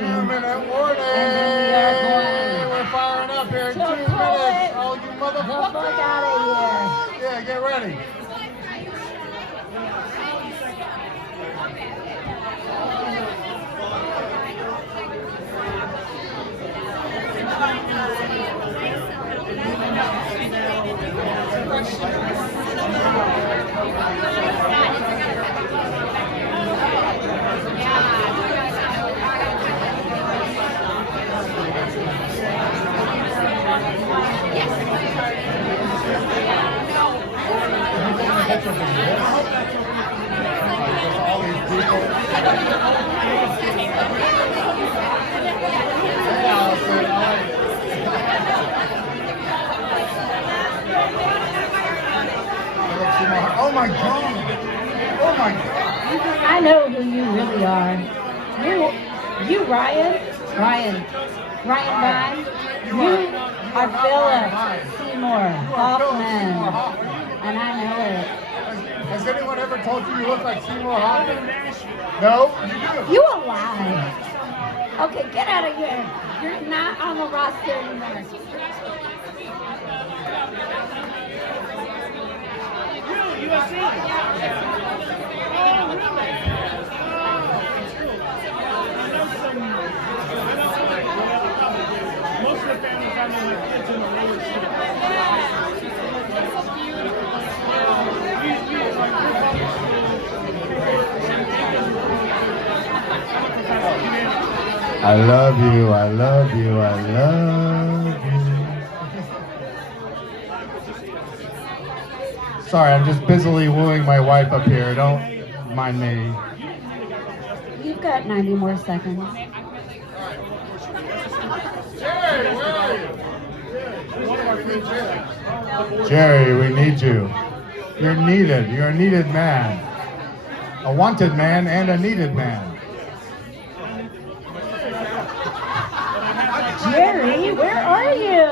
morning. 2-minute warning. And then we are going. We're firing up here in 2 So minutes. pull it Oh, you the motherfucker. fuck out of here. Yeah, get ready. All these people. Oh my God! Oh my God! I know who you really are. You Ryan Vine. You are Philip Seymour Hoffman, and I know it. Has anyone ever told you you look like Seymour Hoffman? No? You do? You a lie. Okay, get out of here. You're not on the roster anymore. UFC. Oh, really? Most of the family have my kids in the lower school. I love you, I love you, I love you. Sorry, I'm just busily wooing my wife up here. Don't mind me. You've got 90 more seconds. Jerry, where are you? Jerry, we need you. You're needed. You're a needed man. A wanted man and a needed man. Jerry, where are you?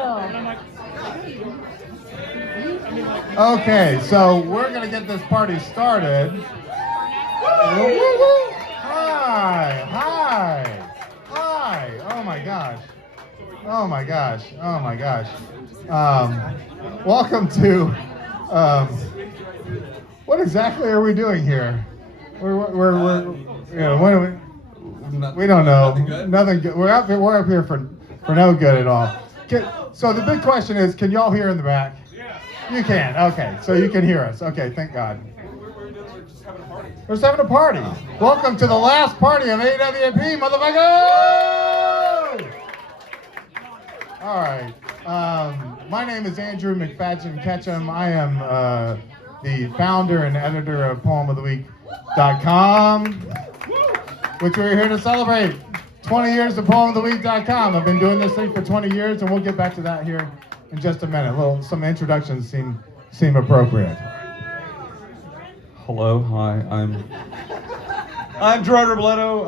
Okay, so we're gonna get this party started. Hi. Oh my gosh. Welcome to. What exactly are we doing here? We don't know. Nothing good. We're up here for no good at all. So the big question is, can y'all hear in the back? You can. Okay, so you can hear us. Okay, thank God. We're just having a party. Welcome to the last party of AWP, motherfucker! All right. My name is Andrew McFadyen-Ketchum. I am the founder and editor of PoemOfTheWeek.com, which we're here to celebrate. 20 years of PoemOfTheWeek.com. I've been doing this thing for 20 years, and we'll get back to that here in just a minute. Some introductions seem appropriate. Hello, hi, I'm Gerard Robledo.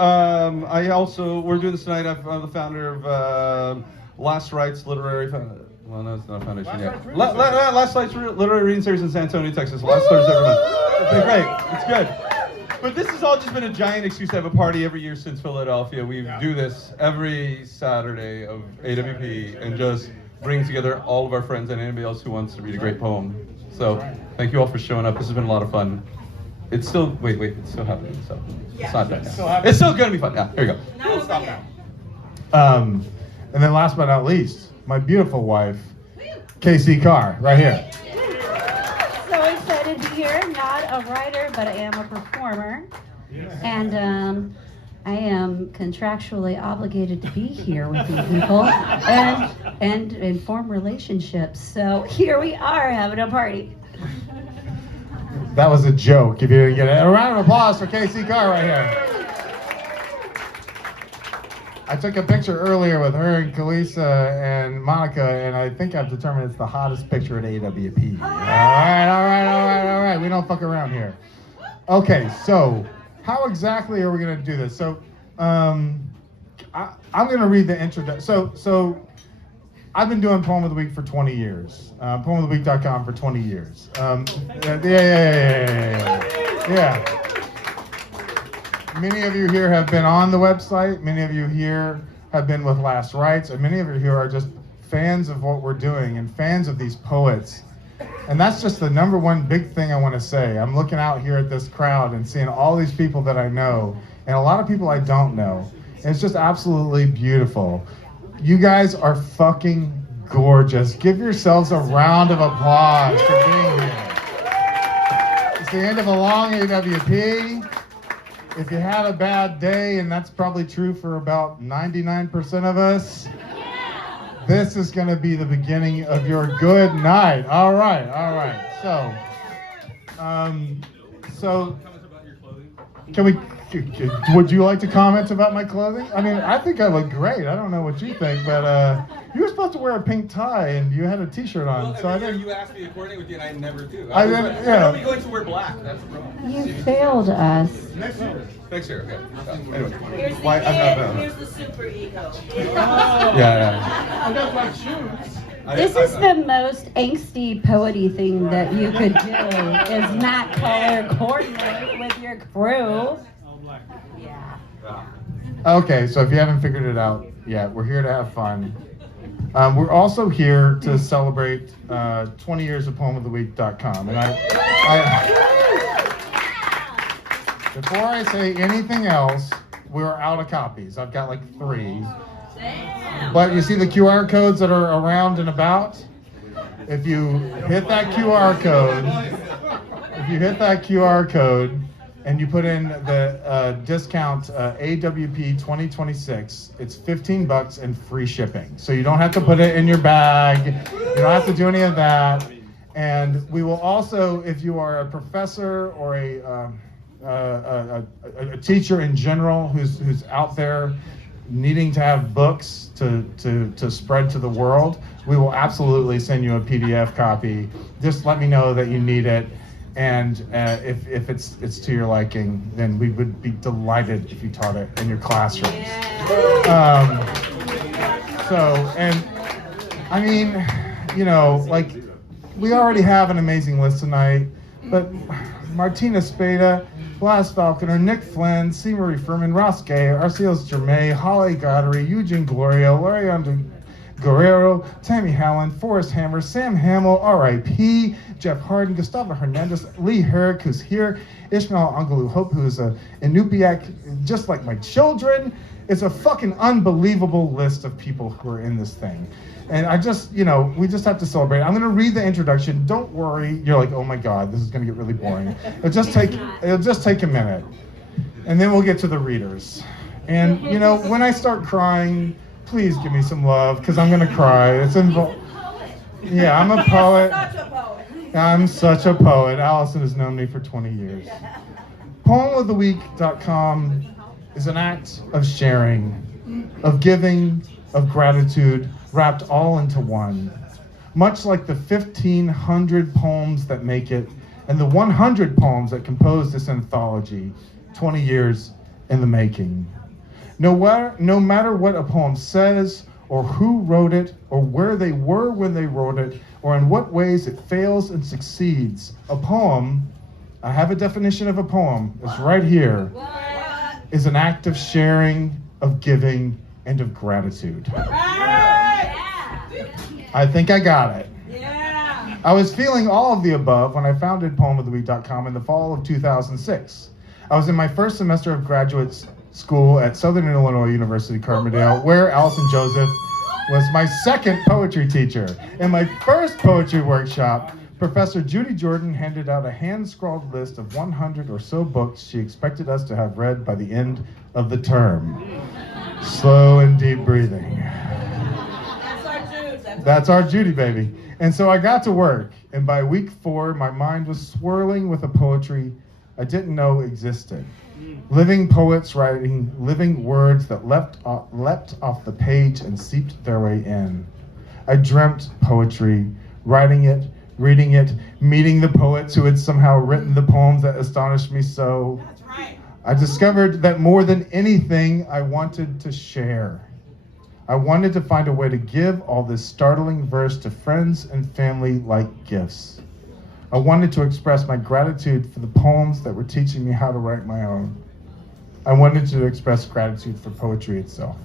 We're doing this tonight. I'm the founder of Last Rites Literary. Well, no, it's not a foundation yet. Last Rites Literary Reading Series in San Antonio, Texas. Last Thursday every month. It's been great. It's good. But this has all just been a giant excuse to have a party every year since Philadelphia. We do this every Saturday of AWP and just bring together all of our friends and anybody else who wants to read a great poem. So thank you all for showing up. This has been a lot of fun. It's still, wait, it's still happening, so it's not done now. It's still gonna be fun. Yeah, here we go. No, stop now. And then last but not least, my beautiful wife, KC Carr, right here. So excited to be here. Not a writer, but I am a performer. And I am contractually obligated to be here with you people and form relationships. So here we are having a party. That was a joke. If you didn't get it, a round of applause for KC Carr right here. I took a picture earlier with her and Khalisa and Monica, and I think I've determined it's the hottest picture at AWP. All right. We don't fuck around here. Okay, so how exactly are we going to do this? So I'm going to read the introduction. So I've been doing Poem of the Week for 20 years. PoemOfTheWeek.com for 20 years. Yeah. Many of you here have been on the website. Many of you here have been with Last Rites, and many of you here are just fans of what we're doing and fans of these poets. And that's just the number one big thing I want to say. I'm looking out here at this crowd and seeing all these people that I know and a lot of people I don't know. And it's just absolutely beautiful. You guys are fucking gorgeous. Give yourselves a round of applause for being here. It's the end of a long AWP. If you had a bad day, and that's probably true for about 99% of us, this is going to be the beginning of your good night. All right. So, can we? Would you like to comment about my clothing? I mean, I think I look great. I don't know what you think, but you were supposed to wear a pink tie and you had a T-shirt on. Well, so I didn't. You asked me to coordinate with you, and I never do. I didn't. I'm only going to wear black. That's the problem. You failed us. Next year, okay. Anyway, Here's the why here's the super ego. Yeah. I got black shoes. This is the most angsty, poety thing that you could do, is not color coordinate with your crew. All black. Yeah. Okay, so if you haven't figured it out yet, we're here to have fun. We're also here to celebrate 20 years of poemoftheweek.com. And before I say anything else, we're out of copies. I've got like 3. But you see the QR codes that are around and about? If you hit that QR code, and you put in the discount AWP 2026, it's $15 and free shipping. So you don't have to put it in your bag. You don't have to do any of that. And we will also, if you are a professor or a teacher in general who's out there needing to have books to spread to the world, we will absolutely send you a PDF copy. Just let me know that you need it. And if it's to your liking, then we would be delighted if you taught it in your classrooms. And I mean, you know, like, we already have an amazing list tonight, but Martina Spada, Blas Falconer, Nick Flynn, C. Marie Furman, Ross Gay, Arceneaux Germain, Holly Goddery, Eugene Gloria, Lariana Guerrero, Tammy Howland, Forrest Hammer, Sam Hamill, R.I.P., Jeff Harden, Gustavo Hernandez, Lee Herrick, who's here, Ishmael Angalu Hope, who's a Inupiaq, just like my children. It's a fucking unbelievable list of people who are in this thing. And I just, you know, we just have to celebrate. I'm going to read the introduction. Don't worry. You're like, oh my God, this is going to get really boring. It'll just take a minute. And then we'll get to the readers. And, you know, when I start crying, please give me some love, because I'm going to cry. It's involved. Yeah, I'm a poet. I'm such a poet. Allison has known me for 20 years. Poemoftheweek.com is an act of sharing, of giving, of gratitude, wrapped all into one. Much like the 1,500 poems that make it, and the 100 poems that compose this anthology, 20 years in the making. No matter what a poem says, or who wrote it, or where they were when they wrote it, or in what ways it fails and succeeds, a poem, I have a definition of a poem, it's right here, is an act of sharing, of giving, and of gratitude. I think I got it. I was feeling all of the above when I founded poemoftheweek.com in the fall of 2006. I was in my first semester of graduate school at Southern Illinois University, Carbondale, where Allison Joseph was my second poetry teacher. In my first poetry workshop, Professor Judy Jordan handed out a hand-scrawled list of 100 or so books she expected us to have read by the end of the term. Slow and deep breathing. That's our Judy, baby. And so I got to work, and by week 4, my mind was swirling with a poetry I didn't know existed. Living poets writing living words that leapt off the page and seeped their way in. I dreamt poetry, writing it, reading it, meeting the poets who had somehow written the poems that astonished me so. That's right. I discovered that more than anything, I wanted to share. I wanted to find a way to give all this startling verse to friends and family like gifts. I wanted to express my gratitude for the poems that were teaching me how to write my own. I wanted to express gratitude for poetry itself.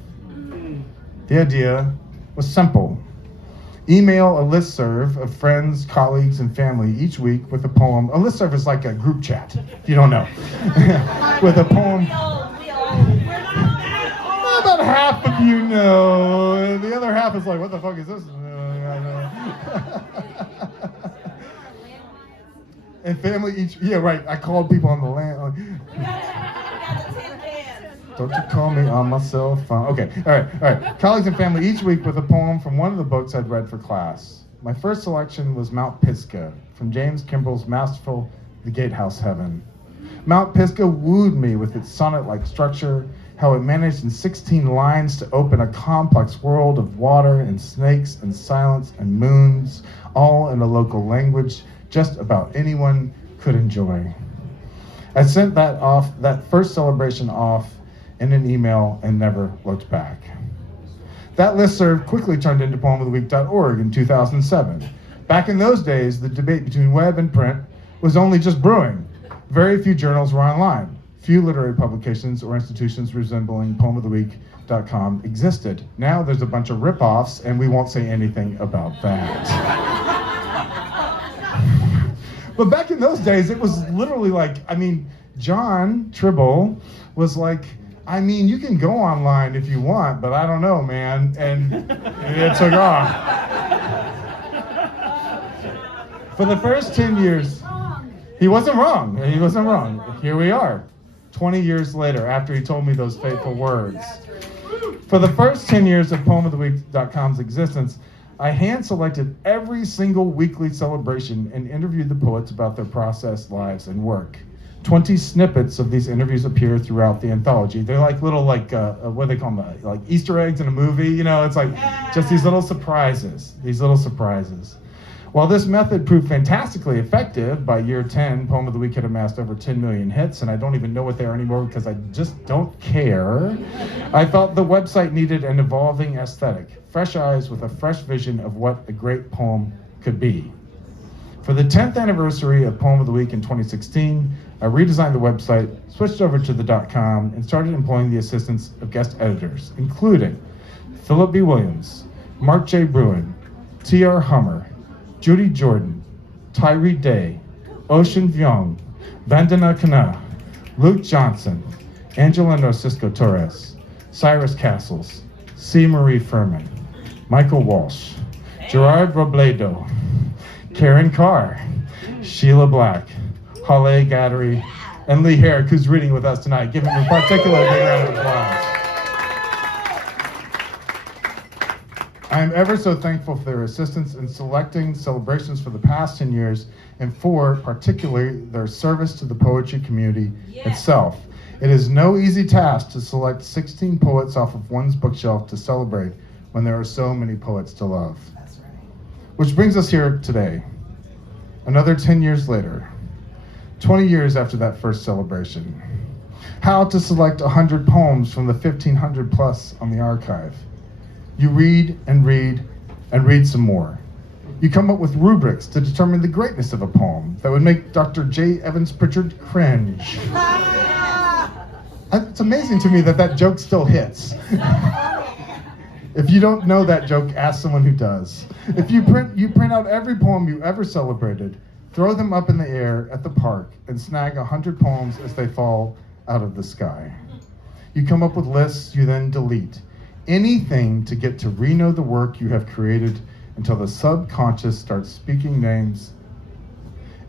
The idea was simple. Email a listserv of friends, colleagues, and family each week with a poem. A listserv is like a group chat, if you don't know. With a poem. About half of you know. And the other half is like, what the fuck is this? And family each, yeah, right. I called people on the land. Don't you call me on my cell phone. Okay, all right. Colleagues and family each week with a poem from one of the books I'd read for class. My first selection was Mount Pisgah from James Kimball's masterful The Gatehouse Heaven. Mount Pisgah wooed me with its sonnet-like structure, how it managed in 16 lines to open a complex world of water and snakes and silence and moons, all in a local language just about anyone could enjoy. I sent that first celebration off in an email and never looked back. That listserv quickly turned into poemoftheweek.org in 2007. Back in those days, the debate between web and print was only just brewing. Very few journals were online. Few literary publications or institutions resembling poemoftheweek.com existed. Now there's a bunch of rip-offs, and we won't say anything about that. But back in those days, it was literally like, John Tribble was like, you can go online if you want, but I don't know, man. And it took off. For the first 10 years, he wasn't wrong. Here we are, 20 years later, after he told me those fateful words. For the first 10 years of poemoftheweek.com's existence, I hand-selected every single weekly celebration and interviewed the poets about their process, lives, and work. 20 snippets of these interviews appear throughout the anthology. They're like little, what do they call them? Like Easter eggs in a movie, it's like just these little surprises. While this method proved fantastically effective, by year 10, Poem of the Week had amassed over 10 million hits, and I don't even know what they are anymore because I just don't care. I felt the website needed an evolving aesthetic, fresh eyes with a fresh vision of what a great poem could be. For the 10th anniversary of Poem of the Week in 2016, I redesigned the website, switched over to the .com, and started employing the assistance of guest editors, including Philip B. Williams, Mark J. Bruin, T.R. Hummer, Judy Jordan, Tyree Day, Ocean Vyong, Vandana Khanna, Luke Johnson, Angela Narcisco Torres, Cyrus Castles, C. Marie Furman, Michael Walsh, Gerard Robledo, Karen Carr, Sheila Black, Halle Gaddery, and Lee Herrick, who's reading with us tonight. Give him a particular big round of applause. I am ever so thankful for their assistance in selecting celebrations for the past 10 years, and for particularly their service to the poetry community itself. It is no easy task to select 16 poets off of one's bookshelf to celebrate when there are so many poets to love. That's right. Which brings us here today, another 10 years later, 20 years after that first celebration. How to select 100 poems from the 1,500 plus on the archive. You read and read and read some more. You come up with rubrics to determine the greatness of a poem that would make Dr. J. Evans Pritchard cringe. It's amazing to me that joke still hits. If you don't know that joke, ask someone who does. If you print out every poem you ever celebrated, throw them up in the air at the park, and snag 100 poems as they fall out of the sky. You come up with lists you then delete. Anything to get to re-know the work you have created until the subconscious starts speaking names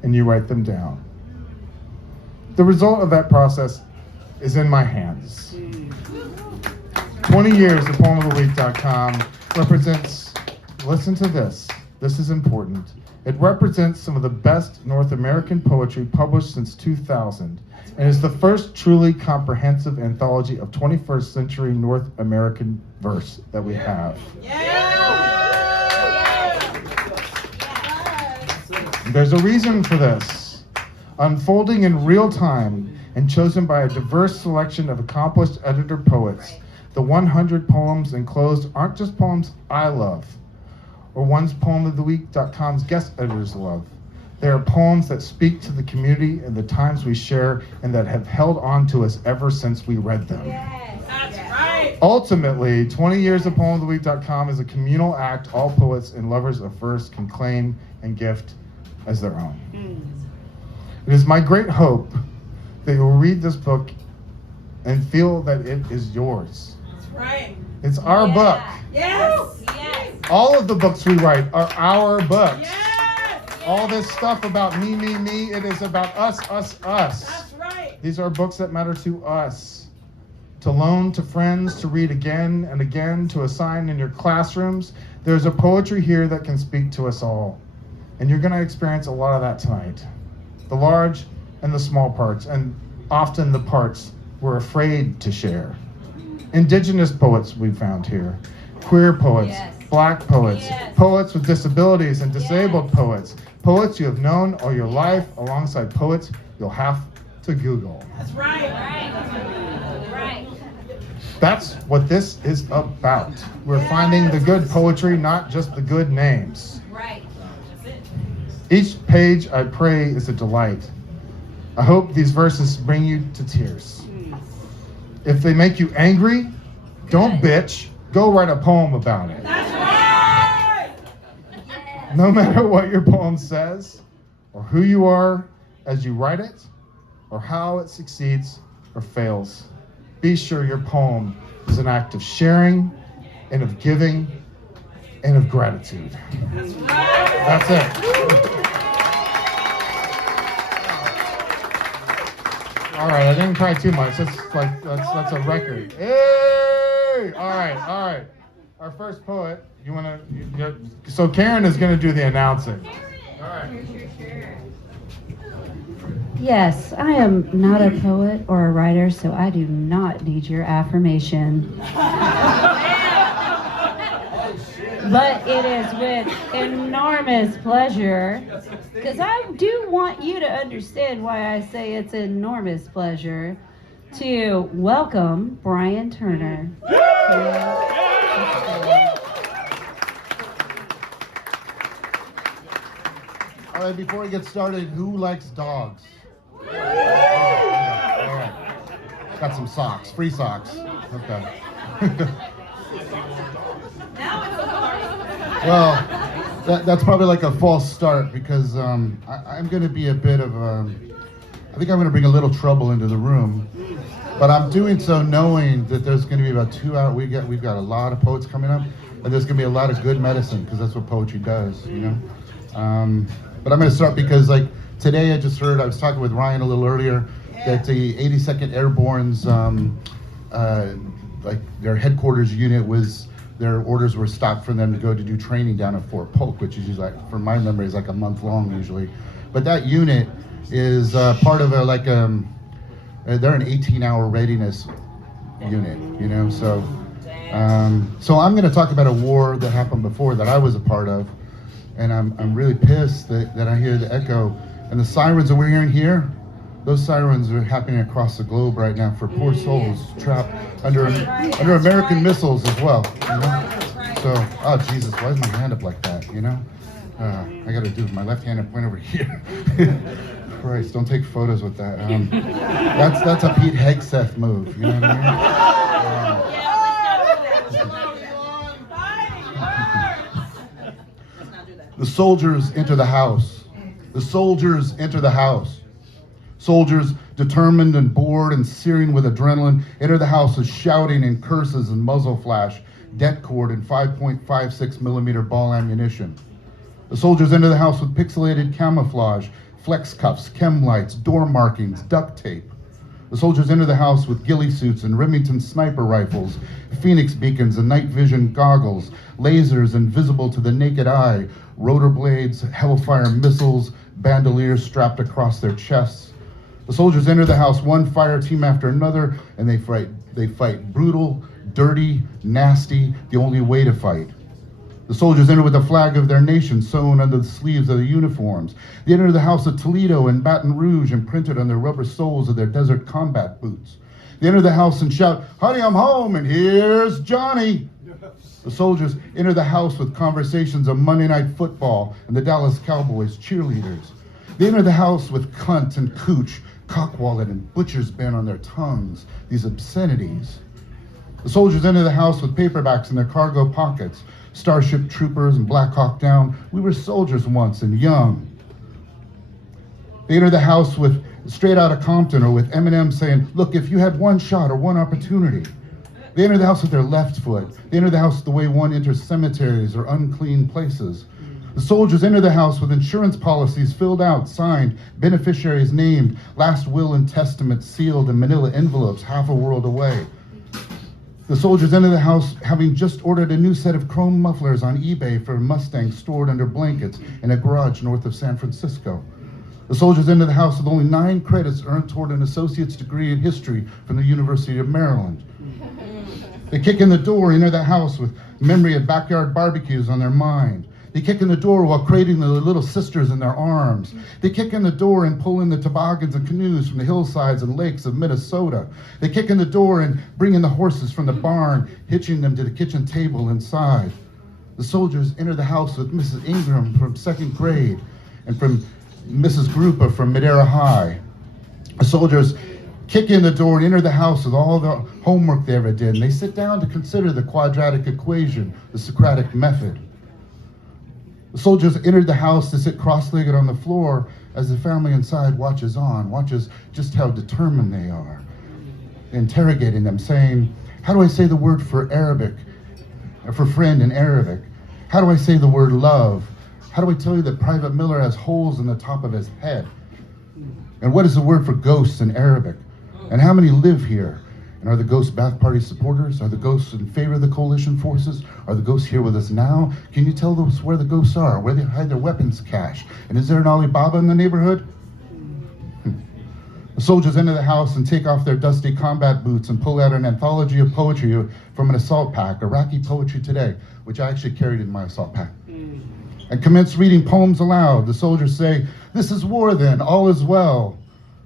and you write them down. The result of that process is in my hands. 20 years of poemoftheweek.com represents, listen to this is important. It represents some of the best North American poetry published since 2000, and is the first truly comprehensive anthology of 21st century North American verse that we have. There's a reason for this. Unfolding in real time and chosen by a diverse selection of accomplished editor poets, the 100 poems enclosed aren't just poems I love, or ones poemoftheweek.com's guest editors love. They are poems that speak to the community and the times we share and that have held on to us ever since we read them. That's right. Ultimately, 20 years of PoemOfTheWeek.com is a communal act all poets and lovers of verse can claim and gift as their own. It is my great hope that you'll read this book and feel that it is yours. That's right. It's our book. Yes. Yes. All of the books we write are our books. Yes. All this stuff about me, it is about us. That's right. These are books that matter to us. To loan to friends, to read again and again, to assign in your classrooms. There's a poetry here that can speak to us all. And you're going to experience a lot of that tonight. The large and the small parts, and often the parts we're afraid to share. Indigenous poets we found here. Queer poets, Yes. Black poets, Yes. poets with disabilities and disabled poets. Poets you have known all your life alongside poets you'll have to Google. That's right. Right. That's what this is about. We're finding the good poetry, not just the good names. Right. Each page, I pray, is a delight. I hope these verses bring you to tears. If they make you angry, don't bitch. Go write a poem about it. That's right. No matter what your poem says, or who you are as you write it, or how it succeeds or fails, be sure your poem is an act of sharing and of giving and of gratitude. That's it. All right, I didn't cry too much. That's a record. Hey! All right. Our first poet. So Karen is going to do the announcing. All right. Yes, I am not a poet or a writer, so I do not need your affirmation. But it is with enormous pleasure, because I do want you to understand why I say it's enormous pleasure, to welcome Brian Turner. All right, before we get started, who likes dogs? All right. Got some socks, free socks. Okay. Well, that's probably like a false start because I'm going to be a bit of I think I'm going to bring a little trouble into the room, but I'm doing so knowing that there's going to be about 2 hours. We've got a lot of poets coming up, and there's going to be a lot of good medicine because that's what poetry does, you know. But I'm going to start because like today I was talking with Ryan a little earlier that the 82nd Airborne's like their headquarters unit their orders were stopped for them to go to do training down at Fort Polk, which is usually, like, from my memory, is like a month long usually. But that unit is part of they're an 18-hour readiness unit, you know. So I'm going to talk about a war that happened before that I was a part of, and I'm really pissed that I hear the echo and the sirens that we're hearing here. Those sirens are happening across the globe right now for poor souls trapped under American missiles as well. You know? So, oh Jesus, why is my hand up like that? You know, I got to do my left hand and point over here. Christ, don't take photos with that. That's a Pete Hegseth move. You know what I mean? The soldiers enter the house. The soldiers enter the house. Soldiers, determined and bored and searing with adrenaline, enter the house with shouting and curses and muzzle flash, det cord and 5.56 millimeter ball ammunition. The soldiers enter the house with pixelated camouflage, flex cuffs, chem lights, door markings, duct tape. The soldiers enter the house with ghillie suits and Remington sniper rifles, Phoenix beacons and night vision goggles, lasers invisible to the naked eye, rotor blades, Hellfire missiles, bandoliers strapped across their chests. The soldiers enter the house, one fire team after another, and they fight brutal, dirty, nasty, the only way to fight. The soldiers enter with the flag of their nation sewn under the sleeves of their uniforms. They enter the house of Toledo and Baton Rouge imprinted on the rubber soles of their desert combat boots. They enter the house and shout, "Honey, I'm home, and here's Johnny." The soldiers enter the house with conversations of Monday Night Football and the Dallas Cowboys cheerleaders. They enter the house with cunt and cooch, cockwallet and butcher's bin on their tongues, these obscenities. The soldiers enter the house with paperbacks in their cargo pockets, Starship Troopers and Black Hawk Down. We were soldiers once and young. They enter the house with Straight Outta Compton or with Eminem saying, look, if you had one shot or one opportunity. They enter the house with their left foot. They enter the house the way one enters cemeteries or unclean places. The soldiers enter the house with insurance policies filled out, signed, beneficiaries named, last will and testament sealed in manila envelopes half a world away. The soldiers enter the house having just ordered a new set of chrome mufflers on eBay for a Mustang stored under blankets in a garage north of San Francisco. The soldiers enter the house with only 9 credits earned toward an associate's degree in history from the University of Maryland. They kick in the door, enter the house with memory of backyard barbecues on their mind. They kick in the door while cradling their little sisters in their arms. They kick in the door and pull in the toboggans and canoes from the hillsides and lakes of Minnesota. They kick in the door and bring in the horses from the barn, hitching them to the kitchen table inside. The soldiers enter the house with Mrs. Ingram from 2nd grade and from Mrs. Grupa from Madera High. The soldiers kick in the door and enter the house with all the homework they ever did, and they sit down to consider the quadratic equation, the Socratic method. The soldiers entered the house to sit cross-legged on the floor as the family inside watches on, watches just how determined they are, interrogating them, saying, how do I say the word for Arabic, for friend in Arabic? How do I say the word love? How do I tell you that Private Miller has holes in the top of his head? And what is the word for ghosts in Arabic? And how many live here? And are the Ghost Bath Party supporters? Are the ghosts in favor of the coalition forces? Are the ghosts here with us now? Can you tell us where the ghosts are, where they hide their weapons cache? And is there an Alibaba in the neighborhood? The soldiers enter the house and take off their dusty combat boots and pull out an anthology of poetry from an assault pack, Iraqi Poetry Today, which I actually carried in my assault pack, and commence reading poems aloud. The soldiers say, this is war then, all is well.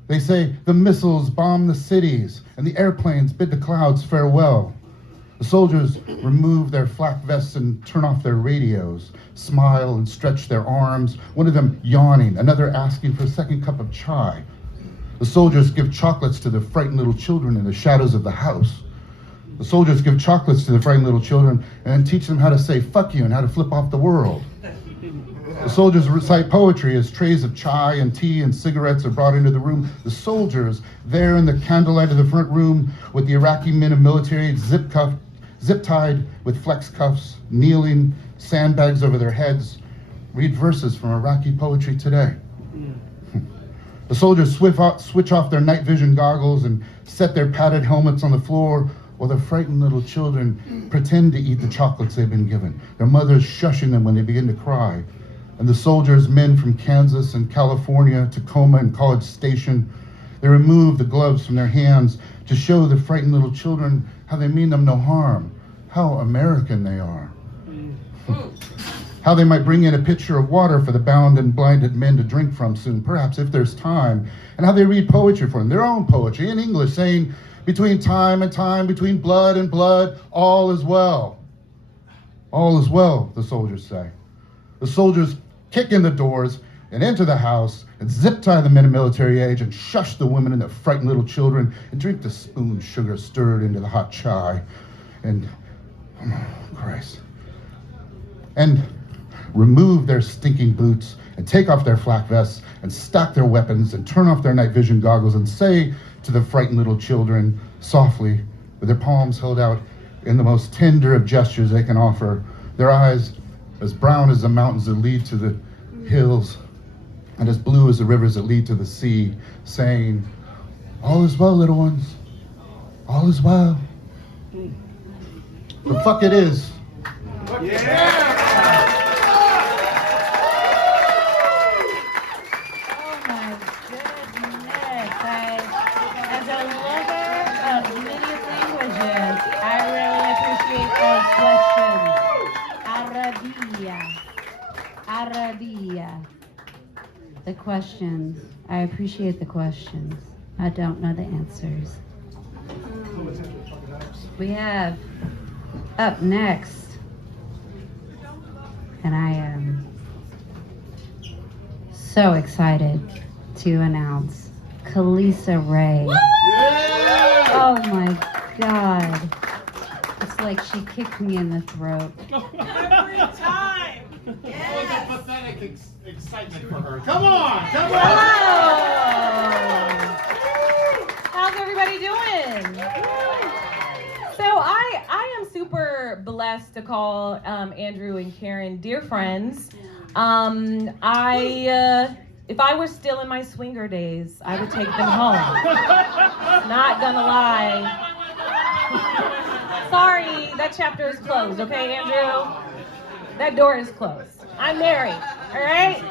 They say, the missiles bomb the cities, and the airplanes bid the clouds farewell. The soldiers remove their flak vests and turn off their radios, smile and stretch their arms, one of them yawning, another asking for a second cup of chai. The soldiers give chocolates to the frightened little children in the shadows of the house. The soldiers give chocolates to the frightened little children and teach them how to say fuck you and how to flip off the world. The soldiers recite poetry as trays of chai and tea and cigarettes are brought into the room. The soldiers, there in the candlelight of the front room with the Iraqi men of military zip-tied with flex cuffs, kneeling, sandbags over their heads, read verses from Iraqi Poetry Today. The soldiers switch off their night vision goggles and set their padded helmets on the floor while the frightened little children pretend to eat the chocolates they've been given, their mothers shushing them when they begin to cry. And the soldiers, men from Kansas and California, Tacoma and College Station, they remove the gloves from their hands to show the frightened little children how they mean them no harm, how American they are. How they might bring in a pitcher of water for the bound and blinded men to drink from soon, perhaps if there's time, and how they read poetry for them, their own poetry in English, saying, between time and time, between blood and blood, all is well. All is well, the soldiers say. The soldiers kick in the doors and enter the house and zip-tie the men of military age and shush the women and their frightened little children and drink the spoon sugar stirred into the hot chai and, oh Christ, and remove their stinking boots and take off their flak vests and stack their weapons and turn off their night vision goggles and say to the frightened little children softly, with their palms held out in the most tender of gestures they can offer, their eyes as brown as the mountains that lead to the hills and as blue as the rivers that lead to the sea, saying, all is well, little ones, all is well. The fuck it is. Oh my goodness. As a lover of many languages, I really appreciate those questions. Arabia. The questions. I appreciate the questions. I don't know the answers. We have up next, and I am so excited to announce Khalisa Ray. Oh my God. It's like she kicked me in the throat. Every time. Yes. Pathetic excitement for her. Come on, come on. Hello. How's everybody doing? So I am super blessed to call Andrew and Karen dear friends. If I were still in my swinger days, I would take them home. Not gonna lie. Sorry, that chapter is closed, okay, Andrew? That door is closed. I'm married, all right?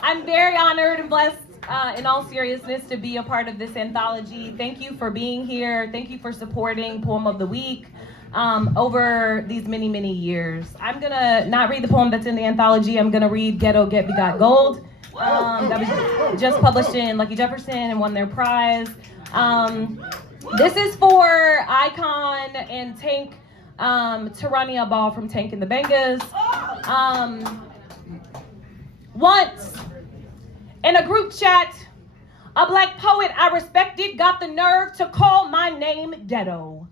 I'm very honored and blessed, in all seriousness, to be a part of this anthology. Thank you for being here. Thank you for supporting Poem of the Week over these many, many years. I'm gonna not read the poem that's in the anthology. I'm gonna read Ghetto Get Begot Gold. That was just published in Lucky Jefferson and won their prize. This is for Icon and Tank, Tarania Ball from Tank and the Bangas. Once, in a group chat, a black poet I respected got the nerve to call my name Ghetto.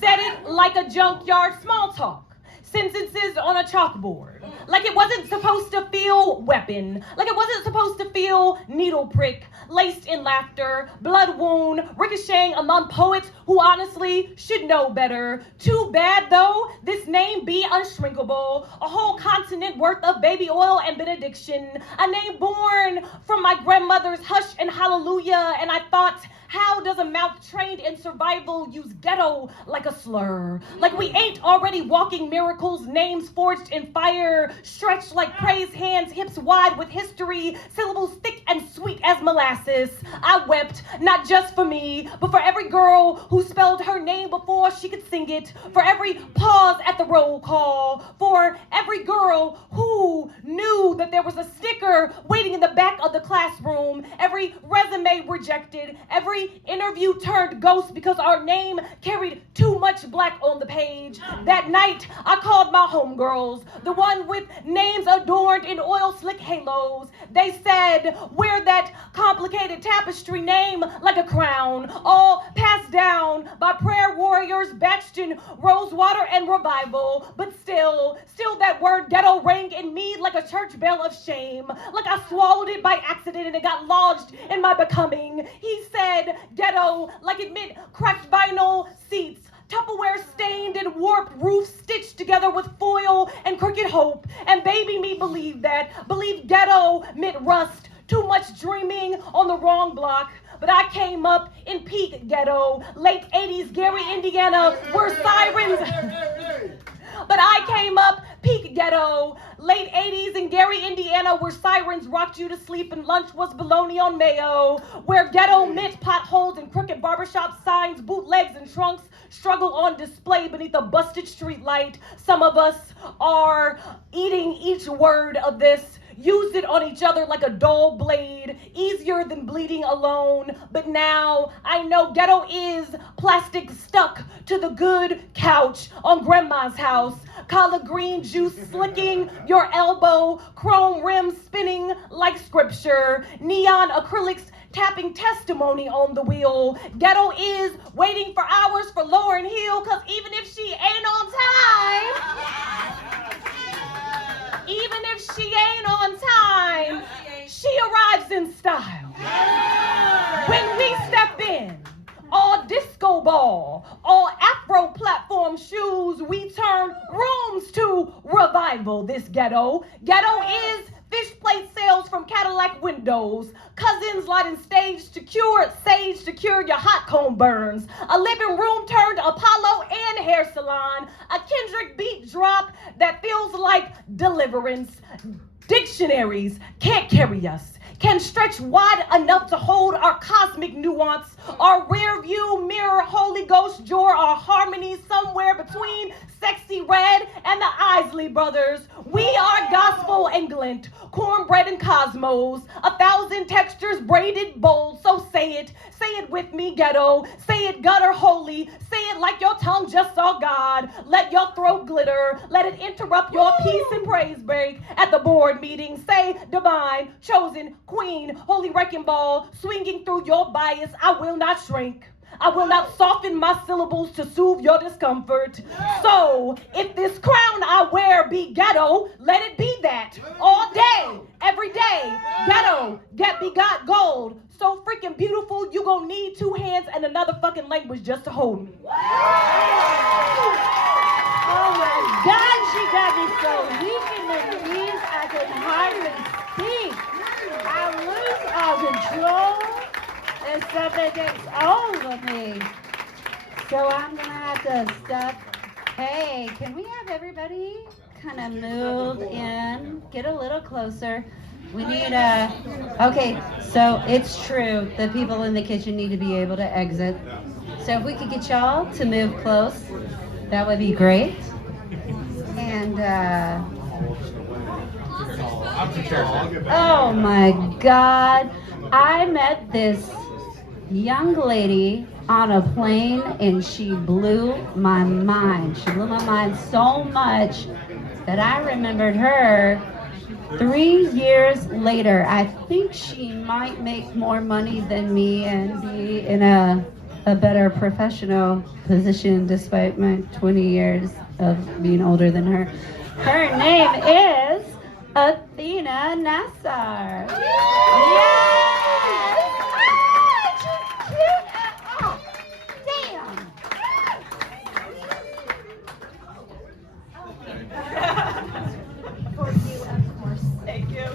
Said it like a junkyard small talk. Sentences on a chalkboard. Like it wasn't supposed to feel weapon. Like it wasn't supposed to feel needle prick, laced in laughter, blood wound, ricocheting among poets who honestly should know better. Too bad though, this name be unshrinkable. A whole continent worth of baby oil and benediction. A name born from my grandmother's hush and hallelujah. And I thought, how does a mouth trained in survival use ghetto like a slur? Like we ain't already walking miracles, names forged in fire, stretched like praise hands, hips wide with history, syllables thick and sweet as molasses. I wept, not just for me, but for every girl who spelled her name before she could sing it, for every pause at the roll call, for every girl who knew that there was a sticker waiting in the back of the classroom, every resume rejected, every interview turned ghost because our name carried too much black on the page. That night, I called my homegirls, the one with names adorned in oil slick halos. They said, wear that complicated tapestry name like a crown, all passed down by prayer warriors batched in rosewater and revival. But still that word ghetto rang in me like a church bell of shame, like I swallowed it by accident and it got lodged in my becoming. He said ghetto like it meant cracked vinyl seats, Tupperware stained and warped roofs stitched together with foil and crooked hope. And baby me believed that. Believed ghetto meant rust, too much dreaming on the wrong block. But I came up in peak ghetto, late 80s Gary, Indiana, where sirens... But I came up peak ghetto, late 80s in Gary, Indiana, where sirens rocked you to sleep and lunch was bologna on mayo, where ghetto meant potholes and crooked barbershop signs, bootlegs and trunks struggle on display beneath a busted street light. Some of us are eating each word of this, used it on each other like a dull blade, easier than bleeding alone. But now I know ghetto is plastic stuck to the good couch on grandma's house, collard green juice slicking your elbow, chrome rims spinning like scripture, neon acrylics tapping testimony on the wheel. Ghetto is waiting for hours for Lauryn Hill, cause even if she ain't on time, even if she ain't on time, she arrives in style. When we step in, all disco ball, all Afro platform shoes, we turn rooms to revival. This ghetto is fish plate sales from Cadillac windows, cousins lighting sage to cure your hot comb burns, a living room turned Apollo and hair salon, a Kendrick beat drop that feels like deliverance. Dictionaries can't carry us, can stretch wide enough to hold our cosmic nuance, our rear view mirror Holy Ghost drawer, our harmony somewhere between Sexy Red and the Isley Brothers. We are gospel and glint, cornbread and cosmos, 1,000 textures braided bold, so say it it with me, ghetto. Say it gutter holy. Say it like your tongue just saw God. Let your throat glitter. Let it interrupt your peace and praise break at the board meeting. Say divine, chosen, queen, holy wrecking ball, swinging through your bias. I will not shrink. I will not soften my syllables to soothe your discomfort. So, if this crown I wear be ghetto, let it be that. All day, every day, ghetto, get begot gold. So freaking beautiful, you gon' need 2 hands and another fucking language just to hold me. Oh my God, she got me so weak in the knees I can hardly speak. I lose all control. And something takes over me. So I'm gonna have to stop. Hey, can we have everybody kind of move in, get a little closer? We need okay, so it's true, the people in the kitchen need to be able to exit. So if we could get y'all to move close, that would be great. And oh my God, I met this young lady on a plane and she blew my mind. She blew my mind so much that I remembered her 3 years later. I think she might make more money than me and be in a better professional position despite my 20 years of being older than her. Her name is Athena Nassar. Yes! Thank you.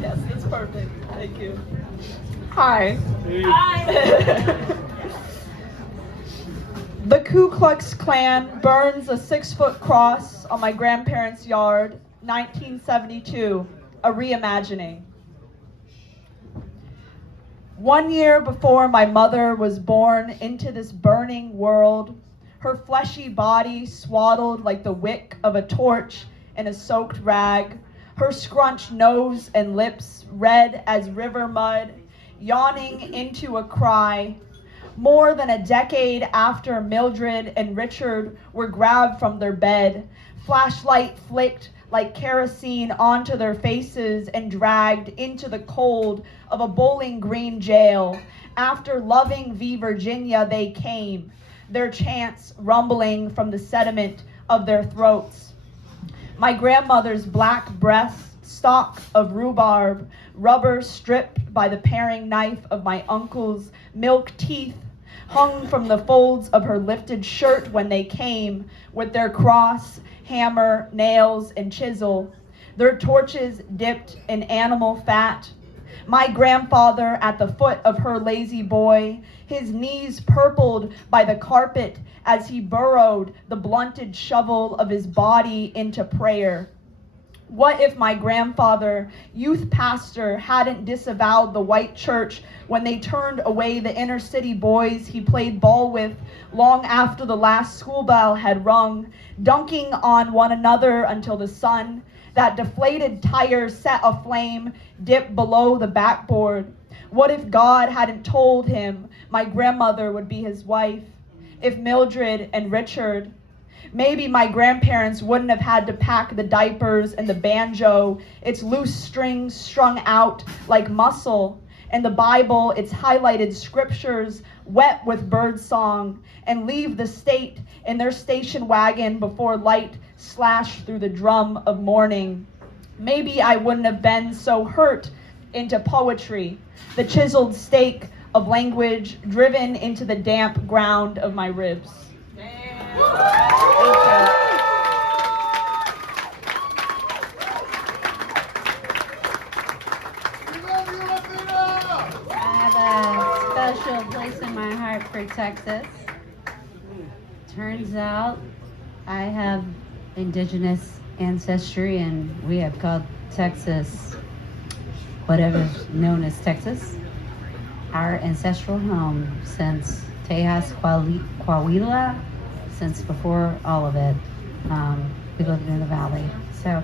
Yes, that's perfect. Thank you. Hi. Hi. The Ku Klux Klan burns a 6-foot cross on my grandparents' yard, 1972, a reimagining. 1 year before my mother was born into this burning world, her fleshy body swaddled like the wick of a torch in a soaked rag, her scrunched nose and lips red as river mud, yawning into a cry. More than a decade after Mildred and Richard were grabbed from their bed, flashlight flicked like kerosene onto their faces and dragged into the cold of a Bowling Green jail. After Loving v. Virginia, they came, their chants rumbling from the sediment of their throats. My grandmother's black breast, stalk of rhubarb, rubber stripped by the paring knife of my uncle's milk teeth, hung from the folds of her lifted shirt when they came, with their cross, hammer, nails, and chisel, their torches dipped in animal fat. My grandfather at the foot of her lazy boy, his knees purpled by the carpet as he burrowed the blunted shovel of his body into prayer. What if my grandfather, youth pastor, hadn't disavowed the white church when they turned away the inner city boys he played ball with long after the last school bell had rung, dunking on one another until the sun, that deflated tire set aflame, dipped below the backboard? What if God hadn't told him my grandmother would be his wife? If Mildred and Richard, maybe my grandparents wouldn't have had to pack the diapers and the banjo, its loose strings strung out like muscle, and the Bible, its highlighted scriptures wet with birdsong, and leave the state in their station wagon before light slashed through the drum of morning. Maybe I wouldn't have been so hurt into poetry, the chiseled stake of language driven into the damp ground of my ribs. I have a special place in my heart for Texas. Turns out I have indigenous ancestry, and we have called Texas whatever's known as Texas our ancestral home since Tejas Coahuila, since before all of it. We lived in the valley. So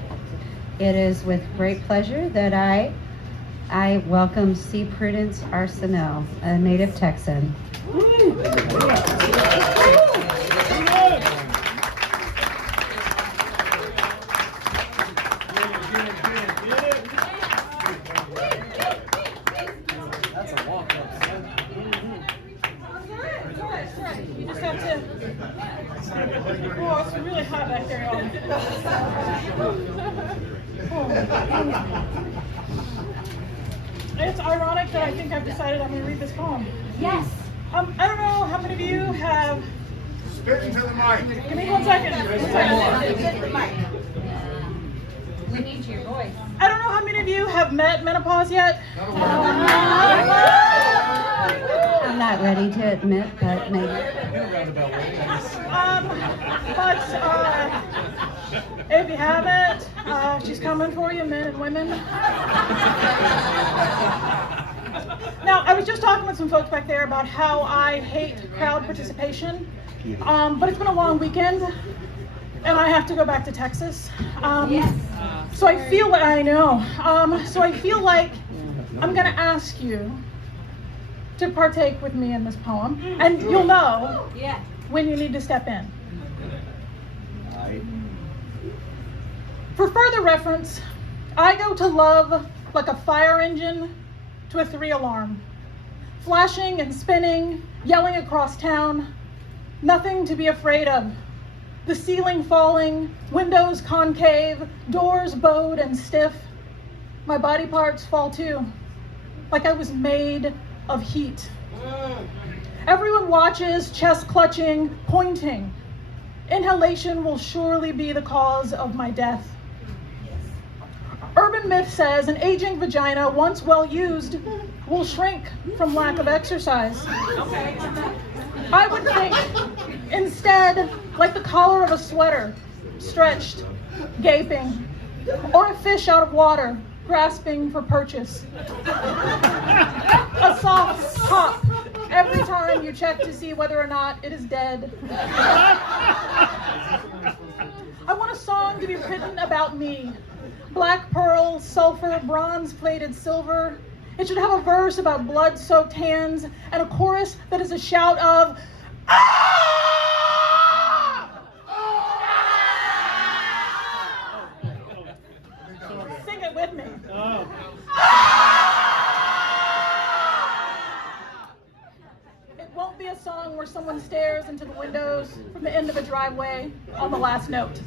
it is with great pleasure that I I welcome C. Prudence Arceneaux, a native Texan. You just have to. Oh, it's really hot back there, y'all. It's ironic that I think I've decided I'm going to read this poem. Yes. I don't know how many of you have. Spit into the mic. Give me 1 second. 1 second. We need your voice. I don't know how many of you have met menopause yet. I'm not ready to admit, but maybe. But if you haven't, she's coming for you, men and women. Now, I was just talking with some folks back there about how I hate crowd participation, but it's been a long weekend, and I have to go back to Texas. So I feel like I know. So I feel like I'm gonna ask you to partake with me in this poem, and you'll know when you need to step in. For further reference, I go to love like a fire engine to a 3-alarm, flashing and spinning, yelling across town, nothing to be afraid of. The ceiling falling, windows concave, doors bowed and stiff. My body parts fall too, like I was made of heat. Everyone watches, chest clutching, pointing. Inhalation will surely be the cause of my death. Urban myth says an aging vagina, once well used, will shrink from lack of exercise. I would think, instead, like the collar of a sweater, stretched, gaping, or a fish out of water, grasping for purchase. A soft pop every time you check to see whether or not it is dead. I want a song to be written about me. Black pearl, sulfur, bronze-plated silver. It should have a verse about blood-soaked hands and a chorus that is a shout of, "Ah!" Sing it with me. It won't be a song where someone stares into the windows from the end of a driveway on the last note.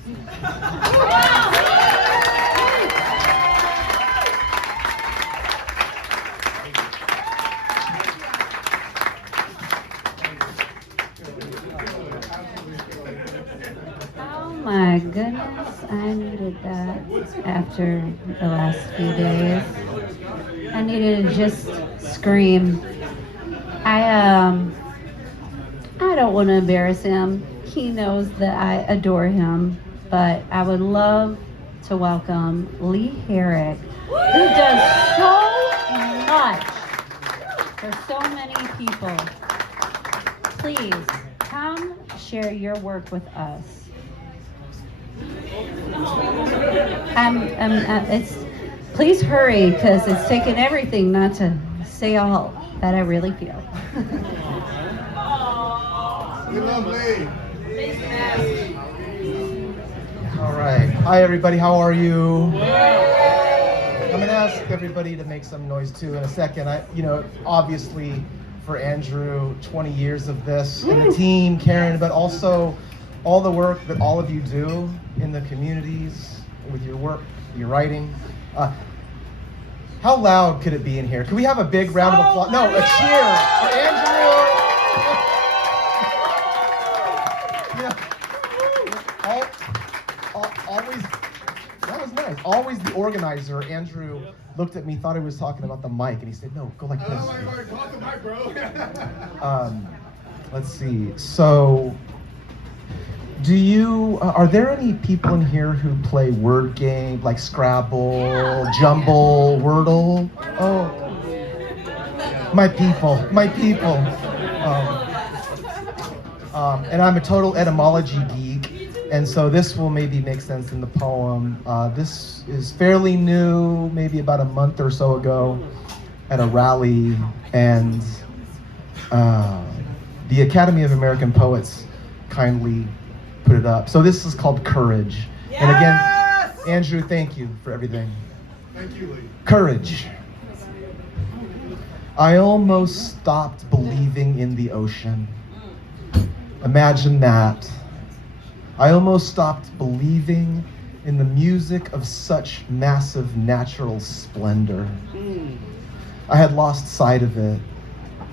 Oh my goodness, I needed that after the last few days. I needed to just scream. I don't want to embarrass him. He knows that I adore him, but I would love to welcome Lee Herrick, who does so much for so many people. Please come share your work with us. Please hurry, because it's taken everything not to say all that I really feel. We love Lee. All right. Hi, everybody. How are you? I'm going to ask everybody to make some noise, too, in a second. Obviously, for Andrew, 20 years of this, and the team, Karen, but also all the work that all of you do in the communities with your work, your writing. How loud could it be in here? Could we have a big round of applause? No, a cheer for Andrew. Always, that was nice. Always the organizer, Andrew, looked at me, thought he was talking about the mic, and he said, "No, go like this." Talk the mic, bro. Let's see. So, are there any people in here who play word game like Scrabble, Jumble, Wordle? Oh, my people. And I'm a total etymology geek. And so this will maybe make sense in the poem. This is fairly new, maybe about a month or so ago at a rally, and the Academy of American Poets kindly put it up. So this is called Courage. Yes! And again, Andrew, thank you for everything. Thank you, Lee. Courage. I almost stopped believing in the ocean. Imagine that. I almost stopped believing in the music of such massive natural splendor. I had lost sight of it,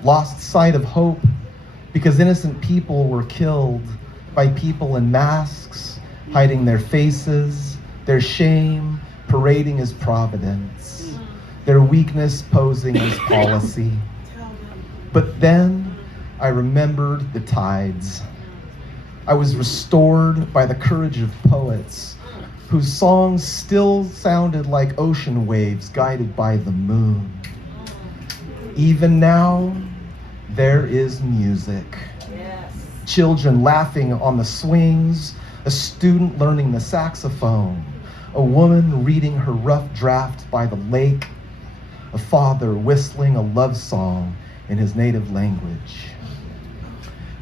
lost sight of hope, because innocent people were killed by people in masks, hiding their faces, their shame parading as providence, their weakness posing as policy. But then I remembered the tides. I was restored by the courage of poets whose songs still sounded like ocean waves guided by the moon. Even now, there is music. Yes. Children laughing on the swings, a student learning the saxophone, a woman reading her rough draft by the lake, a father whistling a love song in his native language.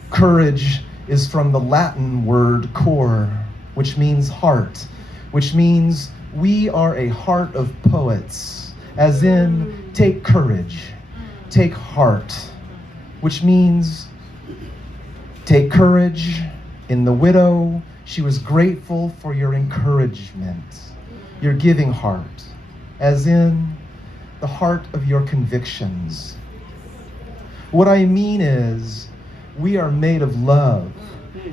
Courage is from the Latin word cor, which means heart, which means we are a heart of poets, as in take courage, take heart, which means take courage. In the widow, she was grateful for your encouragement, your giving heart, as in the heart of your convictions. What I mean is, we are made of love,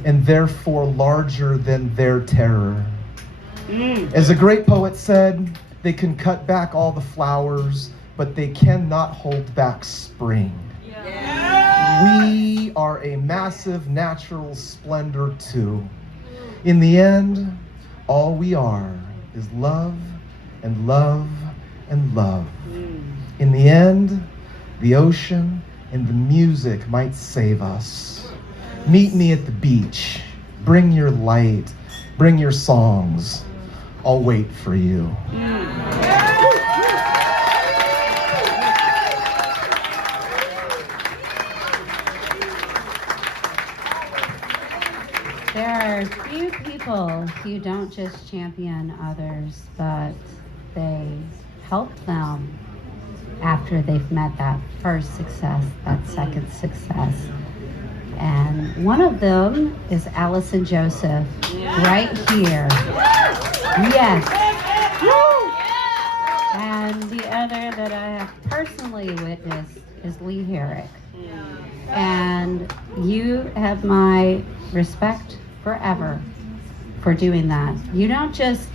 and therefore larger than their terror. As a great poet said, they can cut back all the flowers, but they cannot hold back spring. Yeah. We are a massive natural splendor too. In the end, all we are is love and love and love. In the end, the ocean and the music might save us. Meet me at the beach. Bring your light. Bring your songs. I'll wait for you. There are few people who don't just champion others, but they help them after they've met that first success, that second success. And one of them is Allison Joseph, right here. Yes. And the other that I have personally witnessed is Lee Herrick. And you have my respect forever for doing that. You don't just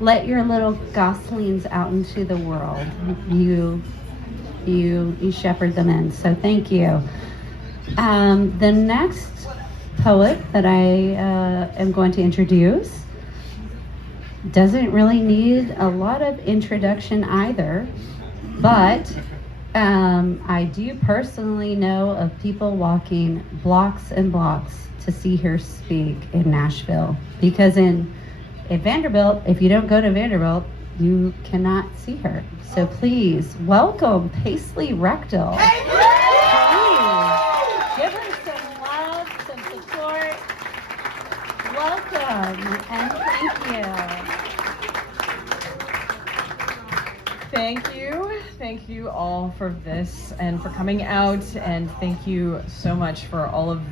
let your little goslings out into the world. You shepherd them in. So thank you. The next poet that I am going to introduce doesn't really need a lot of introduction either, but I do personally know of people walking blocks and blocks to see her speak in Nashville, because in Vanderbilt, if you don't go to Vanderbilt, you cannot see her. So please welcome Paisley Rekdal. Please give her some love, some support. Welcome and thank you. Thank you. Thank you all for this and for coming out, and thank you so much for all of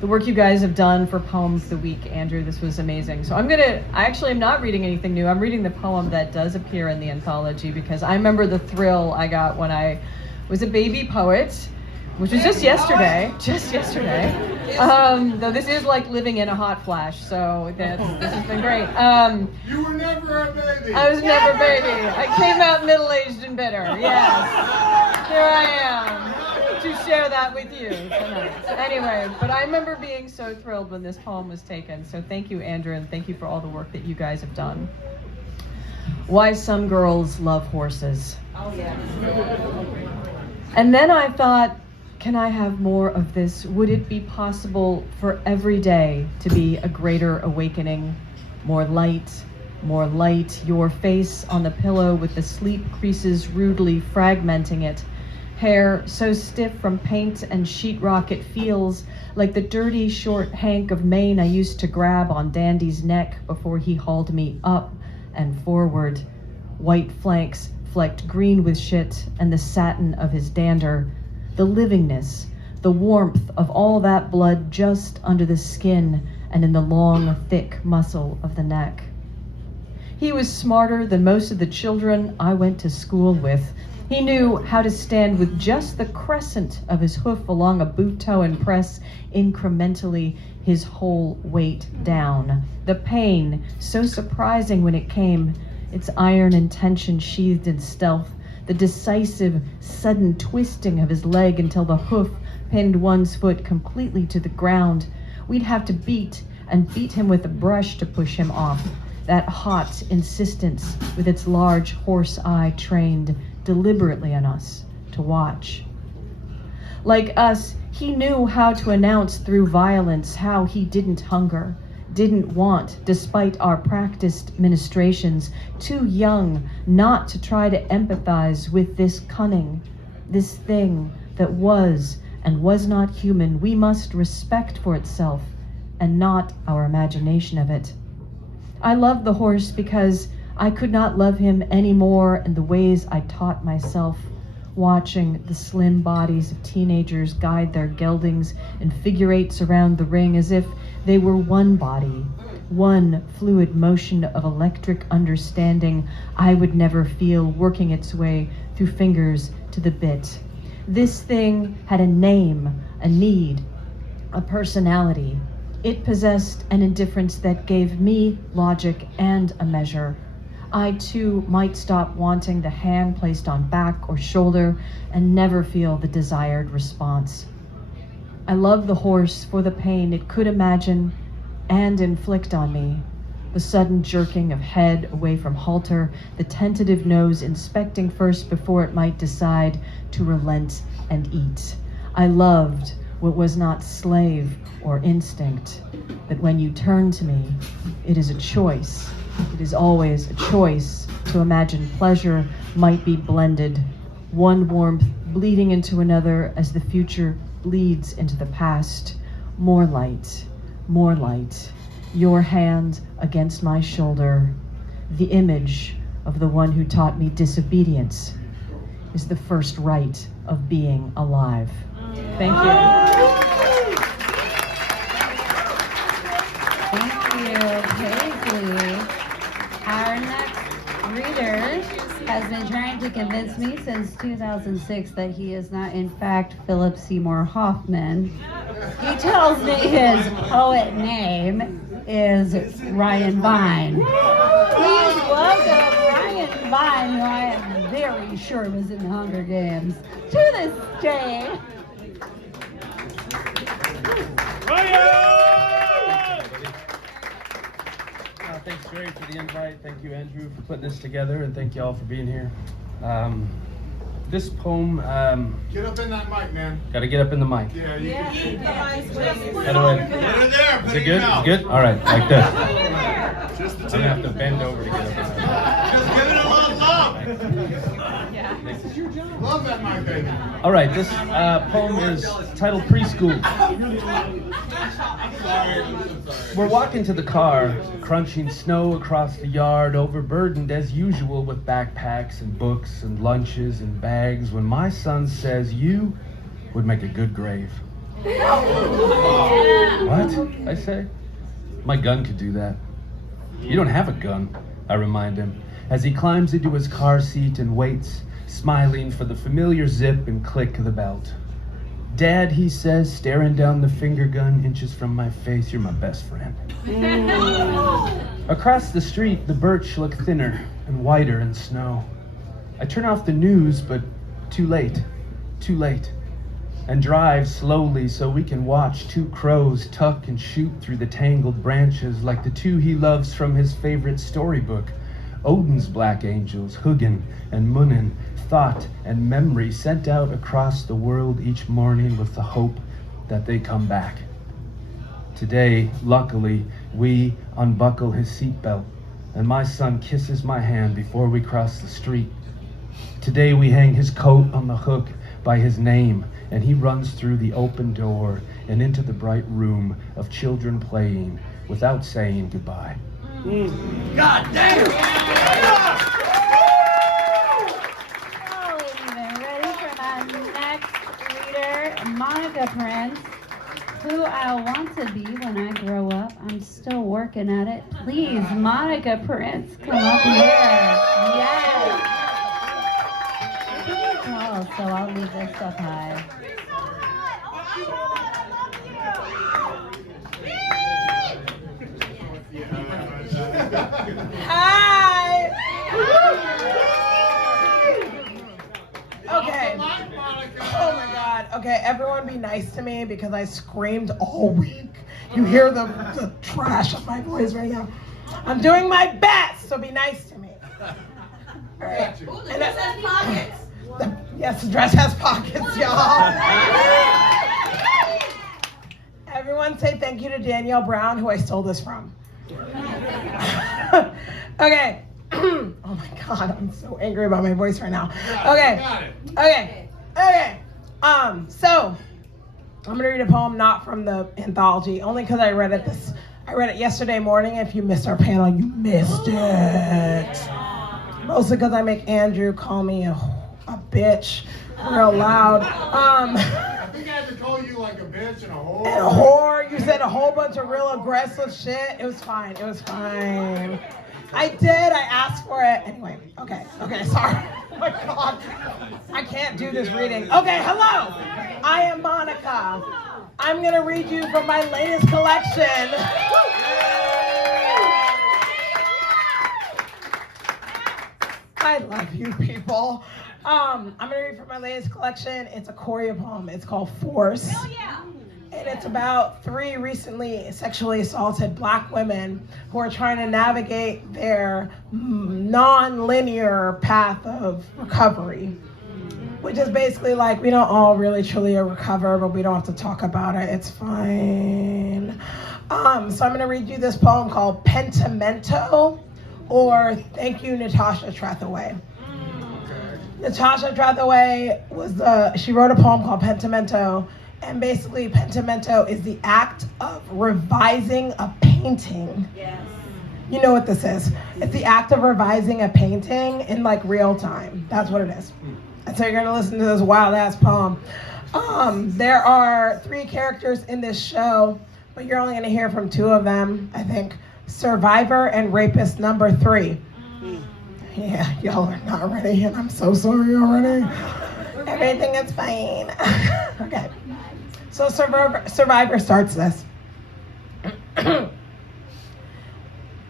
the work you guys have done for Poem of the Week. Andrew, this was amazing. So I actually am not reading anything new. I'm reading the poem that does appear in the anthology, because I remember the thrill I got when I was a baby poet, which was just yesterday. Though this is like living in a hot flash, so this has been great. You were never a baby. I was never a baby. I came out middle-aged and bitter. Yes. Here I am to share that with you tonight. Anyway, but I remember being so thrilled when this poem was taken. So thank you, Andrew, and thank you for all the work that you guys have done. Why some girls love horses. Oh, yeah. And then I thought, Can I have more of this? Would it be possible for every day to be a greater awakening? More light, your face on the pillow with the sleep creases rudely fragmenting it. Hair so stiff from paint and sheetrock it feels like the dirty short hank of mane I used to grab on Dandy's neck before he hauled me up and forward. White flanks flecked green with shit and the satin of his dander. The livingness, the warmth of all that blood just under the skin and in the long, thick muscle of the neck. He was smarter than most of the children I went to school with. He knew how to stand with just the crescent of his hoof along a boot toe and press incrementally his whole weight down. The pain, so surprising when it came, its iron and tension sheathed in stealth, the decisive, sudden twisting of his leg until the hoof pinned one's foot completely to the ground. We'd have to beat him with a brush to push him off. That hot insistence with its large horse eye trained deliberately on us to watch. Like us, he knew how to announce through violence how he didn't hunger, didn't want, despite our practiced ministrations, too young not to try to empathize with this cunning, this thing that was and was not human we must respect for itself and not our imagination of it. I loved the horse because I could not love him any more in the ways I taught myself, watching the slim bodies of teenagers guide their geldings in figure eights around the ring as if they were one body, one fluid motion of electric understanding I would never feel working its way through fingers to the bit. This thing had a name, a need, a personality. It possessed an indifference that gave me logic and a measure. I too might stop wanting the hand placed on back or shoulder and never feel the desired response. I love the horse for the pain it could imagine and inflict on me. The sudden jerking of head away from halter, the tentative nose inspecting first before it might decide to relent and eat. I loved what was not slave or instinct, that when you turn to me, it is a choice. It is always a choice to imagine pleasure might be blended, one warmth bleeding into another as the future bleeds into the past. More light, your hand against my shoulder. The image of the one who taught me disobedience is the first right of being alive. Thank you. Thank you, Paisley. Our next reader has been trying to convince me since 2006 that he is not, in fact, Philip Seymour Hoffman. He tells me his poet name is Ryan Vine. Please welcome Ryan Vine, who I am very sure was in the Hunger Games, to the stage. Thanks, Jerry, for the invite. Thank you, Andrew, for putting this together, and thank you all for being here. This poem... Get up in that mic, man. Gotta get up in the mic. Yeah, you can. How do I... Put it there. Is it good? It's good? All right, like this. I'm gonna have to bend over to get up in there. Just give it a little love. Yeah. This is your job. Love that mic, baby. All right, this poem is titled Preschool. We're walking to the car, crunching snow across the yard, overburdened as usual with backpacks and books and lunches and bags, when my son says, "You would make a good grave." What? I say. My gun could do that. You don't have a gun, I remind him, as he climbs into his car seat and waits, smiling for the familiar zip and click of the belt. "Dad," he says, staring down the finger gun inches from my face, "you're my best friend." Across the street, the birch look thinner and whiter in snow. I turn off the news, but too late, and drive slowly so we can watch two crows tuck and shoot through the tangled branches like the two he loves from his favorite storybook, Odin's black angels, Hugin and Munin, thought and memory sent out across the world each morning with the hope that they come back. Today, luckily, we unbuckle his seatbelt, and my son kisses my hand before we cross the street. Today, we hang his coat on the hook by his name, and he runs through the open door and into the bright room of children playing without saying goodbye. God damn! Ready for my next reader, Monica Prince, who I want to be when I grow up. I'm still working at it. Please, Monica Prince, come up here. Yes. Pretty tall, so I'll leave this up high. Hi! Okay. Oh my God. Okay, everyone be nice to me because I screamed all week. You hear the trash of my voice right now. I'm doing my best, so be nice to me. All right. Ooh, the dress has pockets. Yes, the dress has pockets, y'all. Everyone say thank you to Danielle Brown, who I stole this from. Okay. Oh my God, I'm so angry about my voice right now. Okay. So I'm gonna read a poem not from the anthology, only because I read it yesterday morning. If you missed our panel, you missed it. Mostly because I make Andrew call me a bitch real loud. I think I had to call you like a bitch and a whore. And a whore. You said a whole bunch of real aggressive shit. It was fine. I did. I asked for it. Anyway. Okay. Sorry. Oh my God. I can't do this reading. Okay. Hello. I am Monica. I'm going to read you from my latest collection. I love you people. I'm going to read from my latest collection. It's a choreo poem. It's called Force. Hell yeah. And it's about 3 recently sexually assaulted Black women who are trying to navigate their non-linear path of recovery, which is basically like we don't all really truly recover, but we don't have to talk about it. It's fine. So I'm going to read you this poem called Pentimento, or Thank You, Natasha Trethewey. Natasha Trethewey she wrote a poem called Pentimento. And basically, pentimento is the act of revising a painting. Yes. You know what this is. It's the act of revising a painting in like real time. That's what it is. And so you're gonna listen to this wild ass poem. There are 3 characters in this show, but you're only gonna hear from 2 of them, I think. Survivor and rapist number 3. Yeah, y'all are not ready, and I'm so sorry already. Everything is fine. Okay. So Survivor starts this.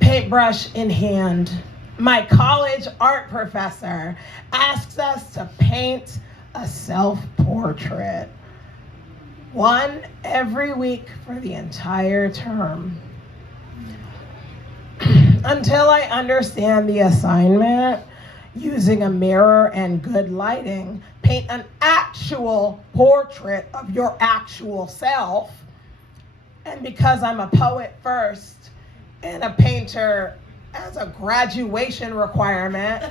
Paintbrush in hand, my college art professor asks us to paint a self-portrait. 1 every week for the entire term. Until I understand the assignment, using a mirror and good lighting, paint an actual portrait of your actual self. And because I'm a poet first and a painter as a graduation requirement,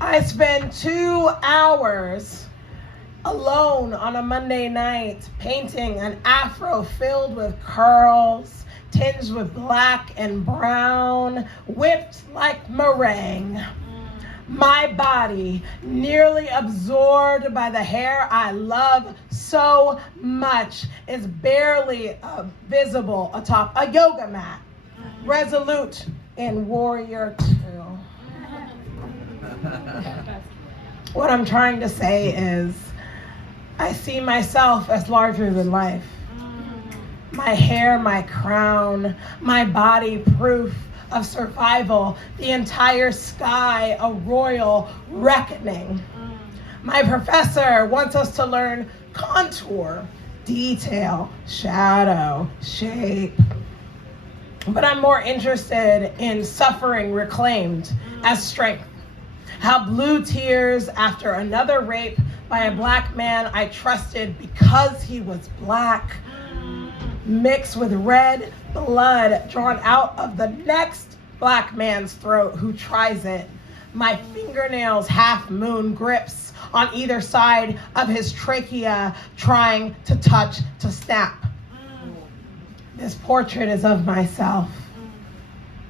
I spend 2 hours alone on a Monday night painting an afro filled with curls, tinged with black and brown, whipped like meringue. My body nearly absorbed by the hair I love so much is barely visible atop a yoga mat, resolute in warrior 2. What I'm trying to say is I see myself as larger than life. My hair, my crown, my body proof of survival, the entire sky a royal reckoning. My professor wants us to learn contour, detail, shadow, shape. but I'm more interested in suffering reclaimed as strength. How blue tears after another rape by a black man I trusted because he was black, mixed with red blood drawn out of the next black man's throat who tries it. My fingernails half-moon grips on either side of his trachea, trying to touch, to snap. This portrait is of myself.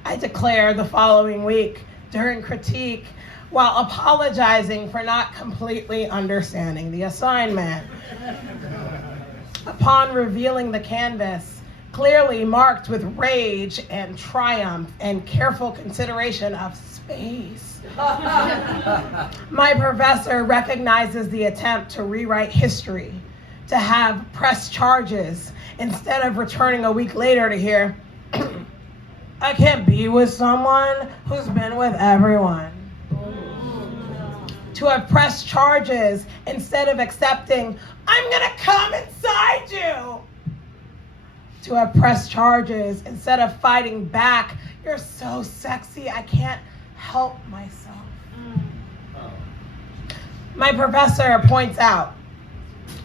I declare the following week during critique while apologizing for not completely understanding the assignment. Upon revealing the canvas, clearly marked with rage and triumph and careful consideration of space, my professor recognizes the attempt to rewrite history, to have press charges instead of returning a week later to hear, I can't be with someone who's been with everyone. To have pressed charges instead of accepting, I'm gonna come inside you. To have pressed charges instead of fighting back, you're so sexy, I can't help myself. My professor points out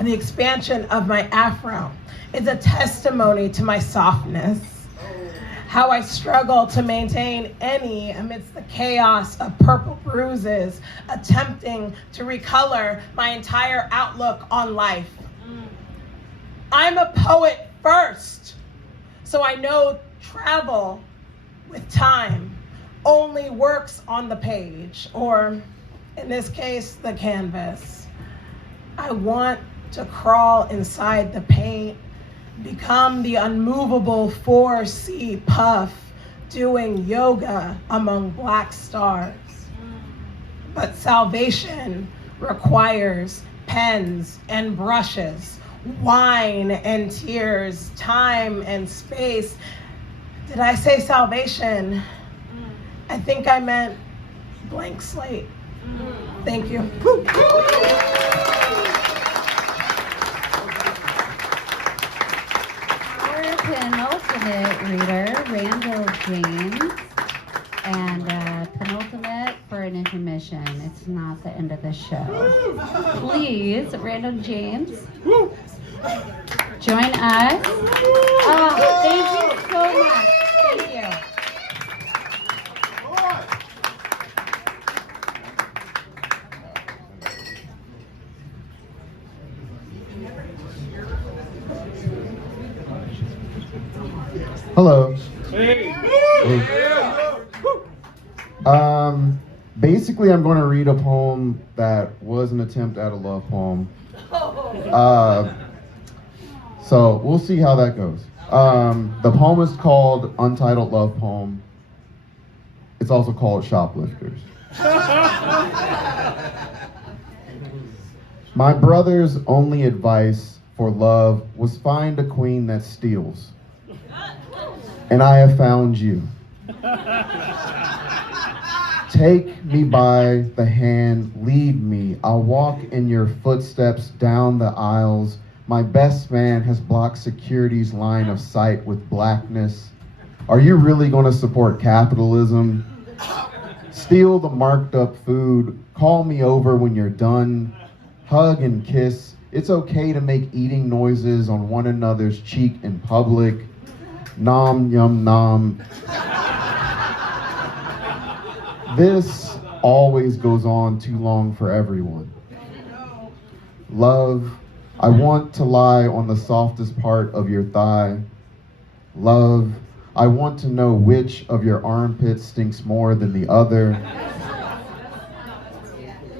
the expansion of my afro is a testimony to my softness. How I struggle to maintain any amidst the chaos of purple bruises, attempting to recolor my entire outlook on life. I'm a poet first, so I know travel with time only works on the page, or in this case, the canvas. I want to crawl inside the paint, become the unmovable 4C puff, doing yoga among black stars. But salvation requires pens and brushes, wine and tears, time and space. Did I say salvation? I think I meant blank slate. Thank you. Penultimate reader, Randall James, and penultimate for an intermission. It's not the end of the show. Please, Randall James, join us. Oh, thank you so much. Thank you. Hello. Hey. Basically, I'm going to read a poem that was an attempt at a love poem. So we'll see how that goes. The poem is called Untitled Love Poem. It's also called Shoplifters. My brother's only advice for love was find a queen that steals. And I have found you. Take me by the hand, lead me. I'll walk in your footsteps down the aisles. My best man has blocked security's line of sight with blackness. Are you really going to support capitalism? Steal the marked up food. Call me over when you're done. Hug and kiss. It's okay to make eating noises on one another's cheek in public. Nom yum nom. This always goes on too long for everyone. Love, I want to lie on the softest part of your thigh. Love, I want to know which of your armpits stinks more than the other.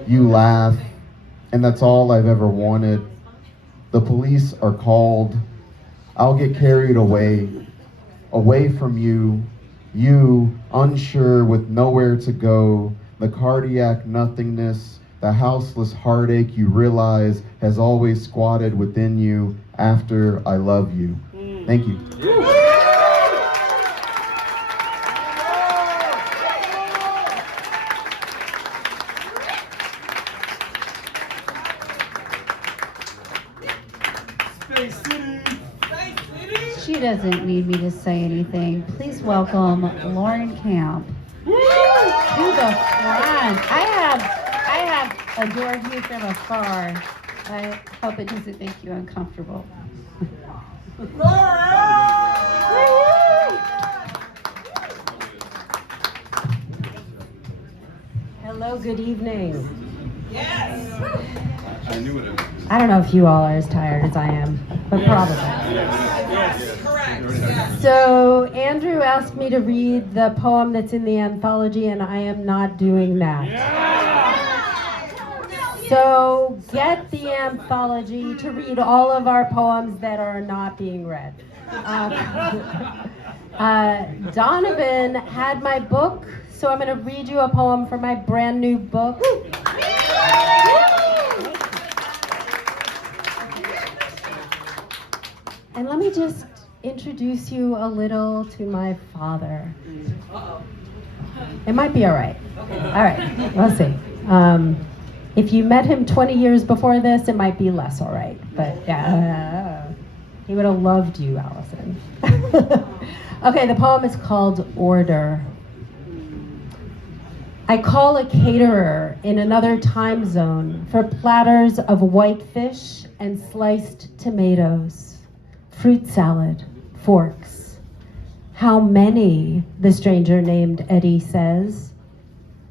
You laugh, and that's all I've ever wanted. The police are called. I'll get carried away from you, unsure with nowhere to go, the cardiac nothingness, the houseless heartache you realize has always squatted within you after I love you. Thank you. She doesn't need me to say anything. Please welcome Lauren Camp to the front. I have adored you from afar. I hope it doesn't make you uncomfortable. Hello, good evening. Yes. I don't know if you all are as tired as I am, but probably. Yes. Correct. Yes. So Andrew asked me to read the poem that's in the anthology, and I am not doing that. So get the anthology to read all of our poems that are not being read. Donovan had my book, so I'm going to read you a poem from my brand new book. And let me just introduce you a little to my father. It might be all right. All right, we'll see. If you met him 20 years before this, it might be less all right. But yeah, he would have loved you, Allison. Okay, the poem is called Order. I call a caterer in another time zone for platters of white fish and sliced tomatoes, fruit salad, forks. How many, the stranger named Eddie says.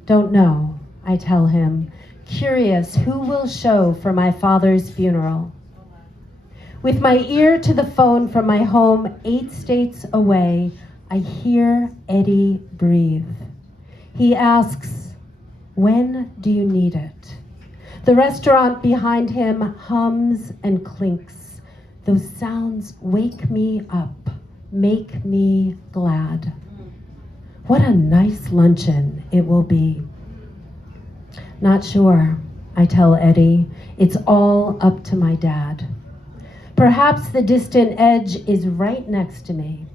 Don't know, I tell him, curious who will show for my father's funeral. With my ear to the phone from my home 8 states away, I hear Eddie breathe. He asks, when do you need it? The restaurant behind him hums and clinks. Those sounds wake me up, make me glad. What a nice luncheon it will be. Not sure, I tell Eddie. It's all up to my dad. Perhaps the distant edge is right next to me.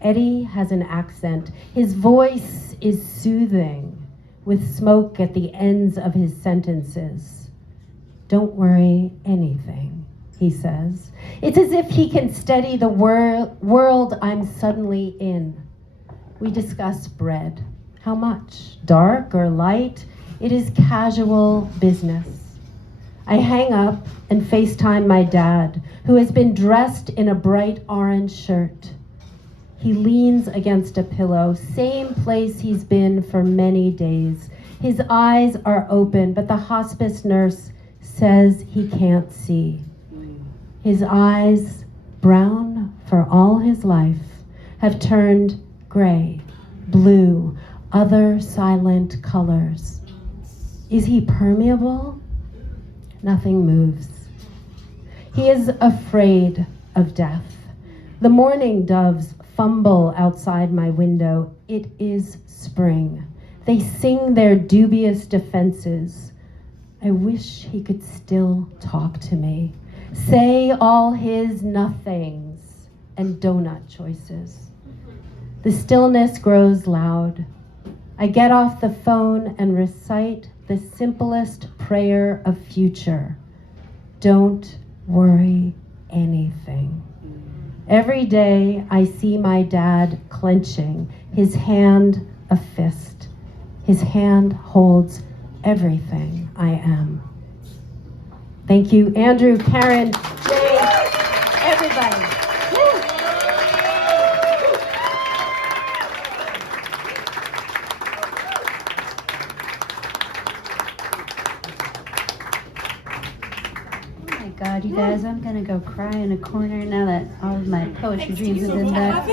Eddie has an accent. His voice is soothing, with smoke at the ends of his sentences. Don't worry anything, he says. It's as if he can steady the world I'm suddenly in. We discuss bread. How much? Dark or light? It is casual business. I hang up and FaceTime my dad, who has been dressed in a bright orange shirt. He leans against a pillow, same place he's been for many days. His eyes are open, but the hospice nurse says he can't see. His eyes, brown for all his life, have turned gray, blue, other silent colors. Is he permeable? Nothing moves. He is afraid of death. The mourning doves fumble outside my window. It is spring. They sing their dubious defenses. I wish he could still talk to me, say all his nothings and donut choices. The stillness grows loud. I get off the phone and recite the simplest prayer of future. Don't worry anything. Every day I see my dad clenching, his hand a fist. His hand holds everything I am. Thank you, Andrew, Karen, Jay, everybody. God, you guys, I'm gonna go cry in a corner now that all of my poetry dreams have been done.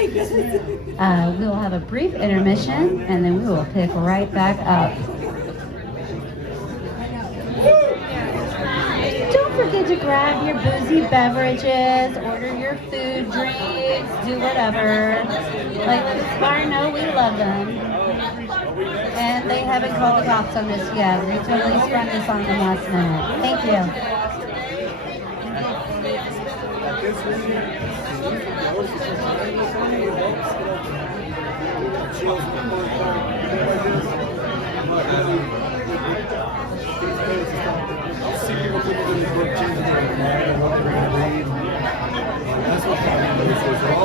We will have a brief intermission and then we will pick right back up. Don't forget to grab your boozy beverages, order your food, drinks, do whatever. Like, let this bar know we love them. And they haven't called the cops on this yet. We totally sprung this on them last minute. Thank you. That's what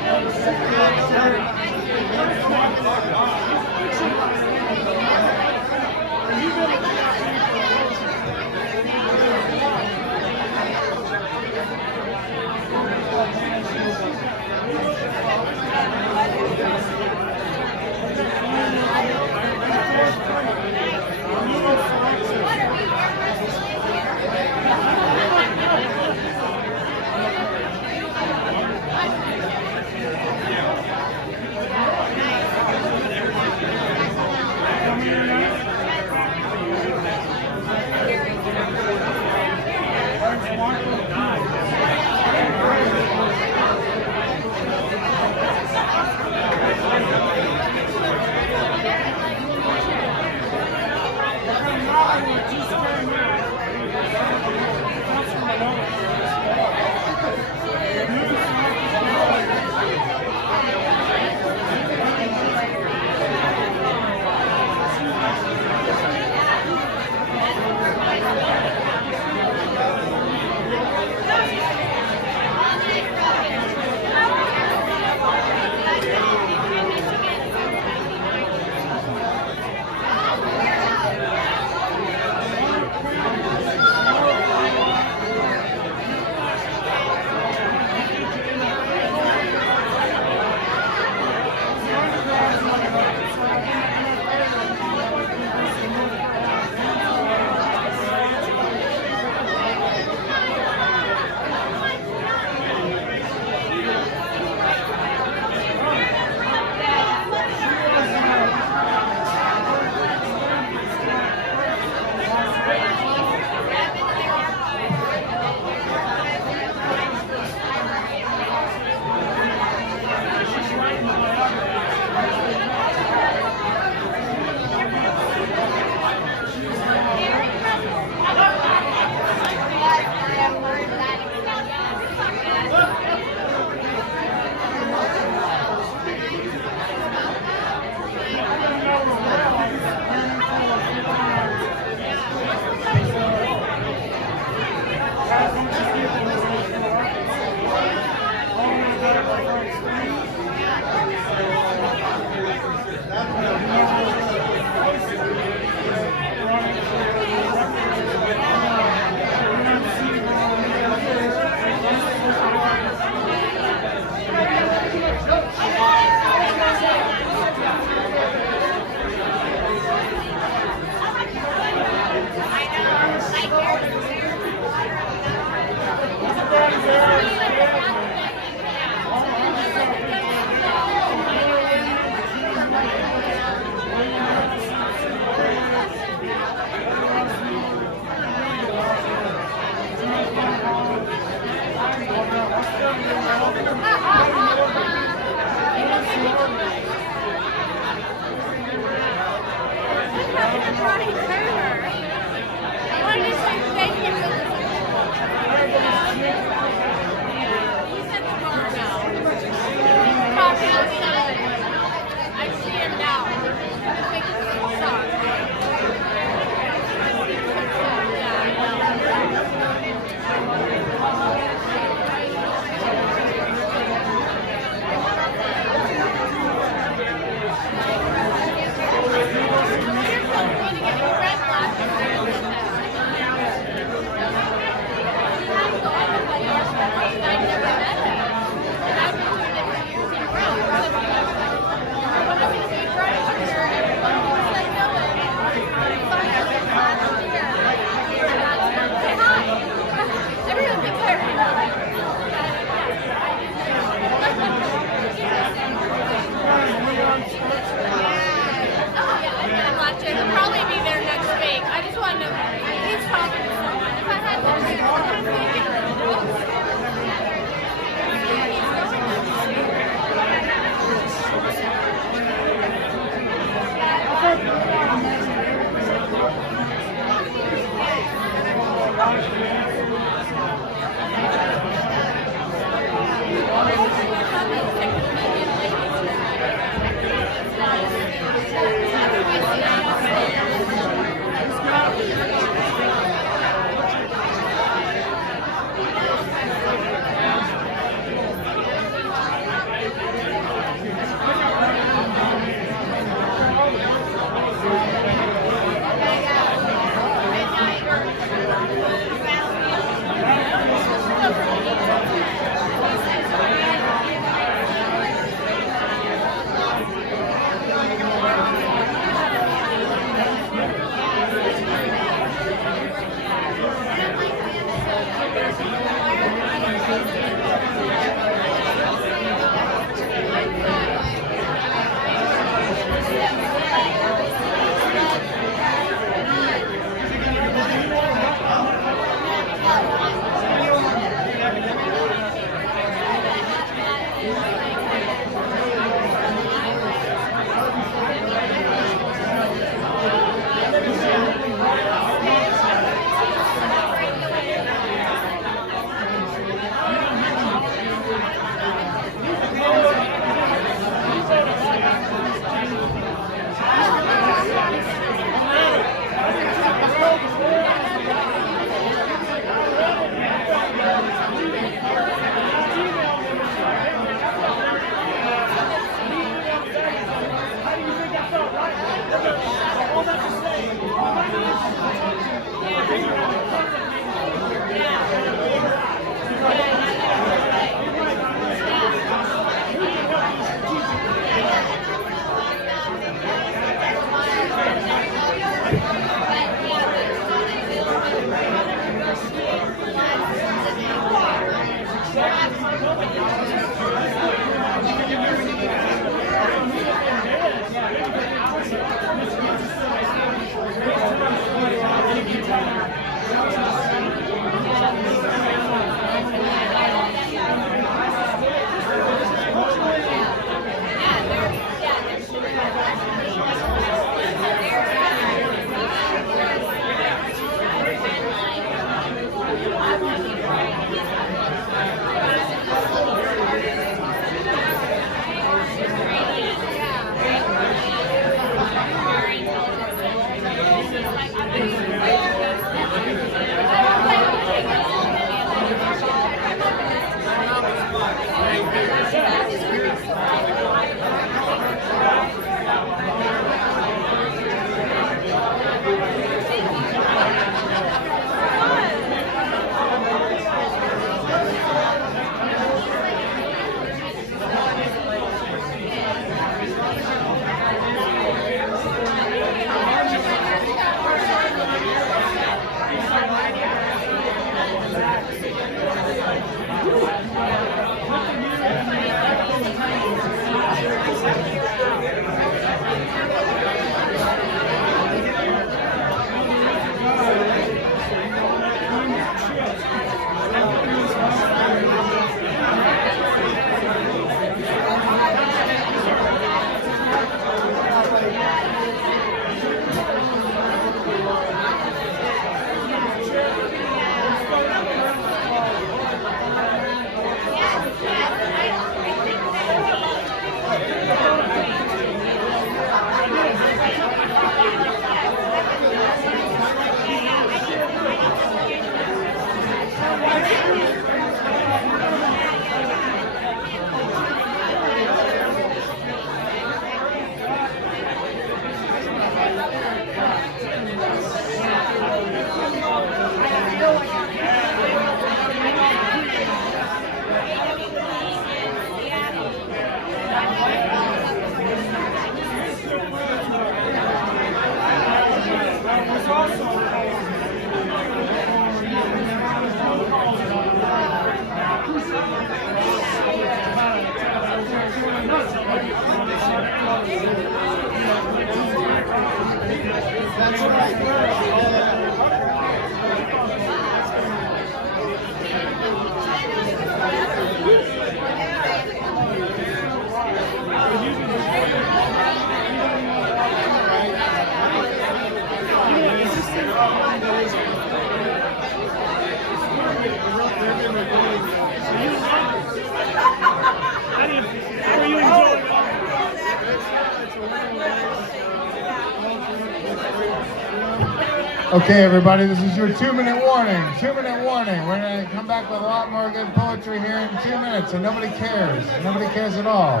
Okay, everybody, this is your 2-minute warning. 2-minute warning. We're going to come back with a lot more good poetry here in 2 minutes, and nobody cares. Nobody cares at all.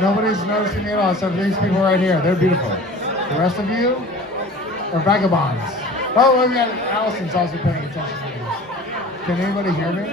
Nobody's noticing me at all, except these people right here. They're beautiful. The rest of you are vagabonds. Oh, we got Allison's also paying attention to me. Can anybody hear me?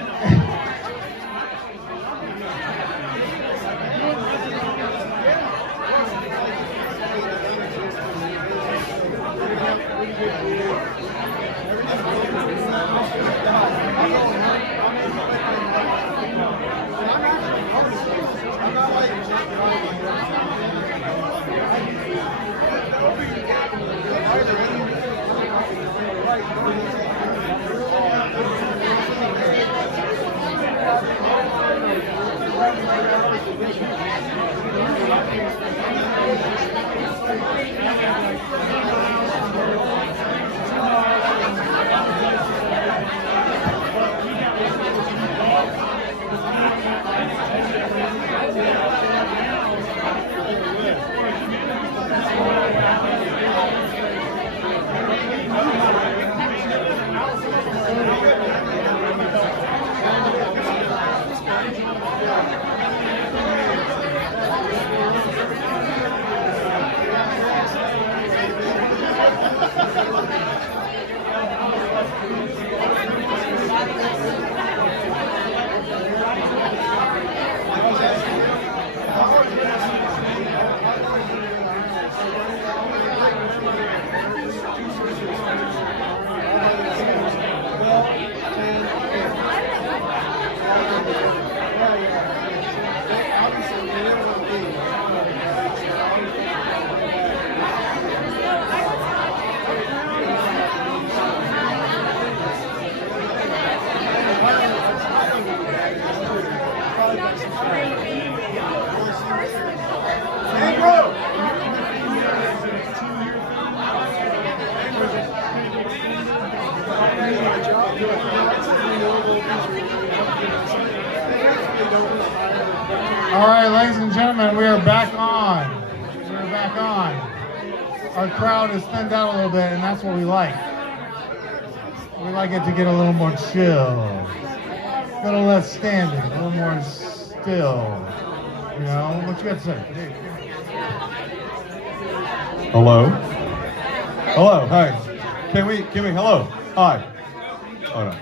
All right, ladies and gentlemen, we are back on. We're back on. Our crowd is thinned out a little bit, and that's what we like. We like it to get a little more chill, a little less standing, a little more still. You know, what you got to say? Hello? Hello, hi. Can we, hello, hi. Hold on.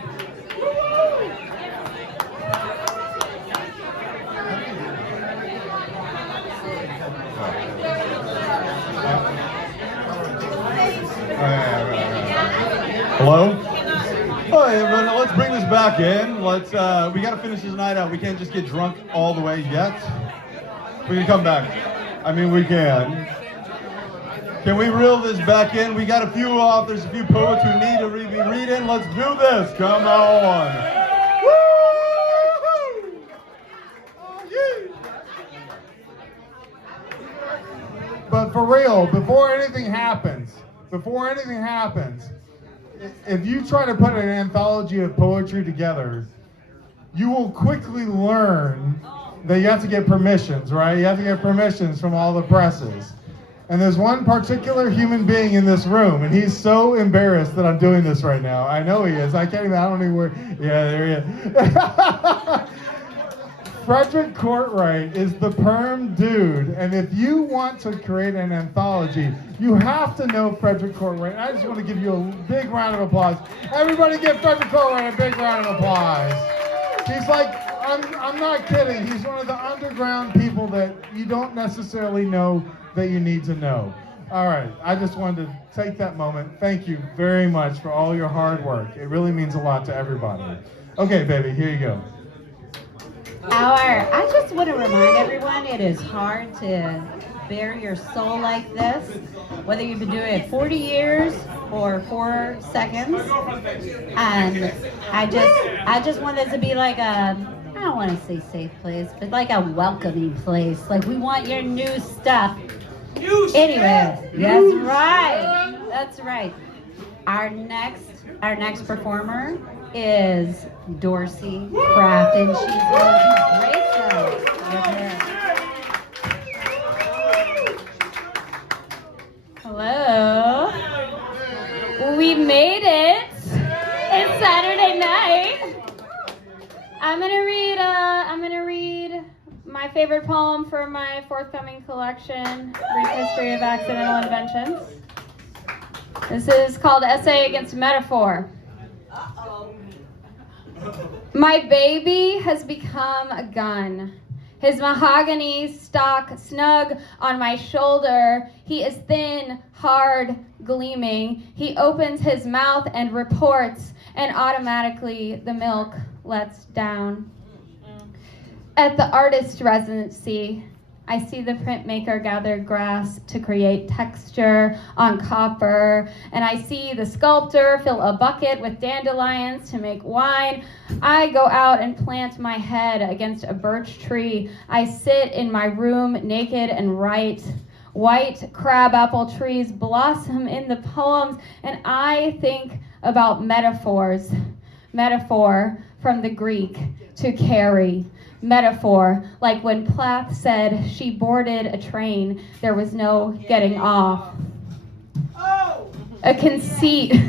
Hello? Oh, yeah, let's bring this back in. Let's, we gotta finish this night out. We can't just get drunk all the way yet. We can come back. I mean, we can. Can we reel this back in? We got a few authors, a few poets who need to be reading. Let's do this. Come on. Woo! Oh, yeah. But for real, before anything happens, if you try to put an anthology of poetry together, you will quickly learn that you have to get permissions, right? You have to get permissions from all the presses. And there's one particular human being in this room, and he's so embarrassed that I'm doing this right now. I know he is. I don't even where. Yeah, there he is. Frederick Courtwright is the perm dude, and if you want to create an anthology, you have to know Frederick Courtwright. I just want to give you a big round of applause. Everybody give Frederick Courtwright a big round of applause. He's like, I'm not kidding, he's one of the underground people that you don't necessarily know that you need to know. All right, I just wanted to take that moment. Thank you very much for all your hard work. It really means a lot to everybody. Okay, baby, here you go. I just want to remind everyone it is hard to bare your soul like this, whether you've been doing it 40 years or 4 seconds. And I just want this to be like a, I don't want to say safe place, but like a welcoming place. Like, we want your new stuff. Anyway, that's right. That's right. Our next performer is Dorsey Craft, and she's going to grace us with her. Hello. We made it. It's Saturday night. I'm gonna read my favorite poem for my forthcoming collection, Brief History of Accidental Inventions. This is called Essay Against Metaphor. My baby has become a gun. His mahogany stock snug on my shoulder. He is thin, hard, gleaming. He opens his mouth and reports, and automatically the milk lets down. At the artist residency, I see the printmaker gather grass to create texture on copper, and I see the sculptor fill a bucket with dandelions to make wine. I go out and plant my head against a birch tree. I sit in my room naked and write. White crabapple trees blossom in the poems, and I think about metaphors. Metaphor from the Greek, to carry. Metaphor, like when Plath said she boarded a train, there was no getting off. A conceit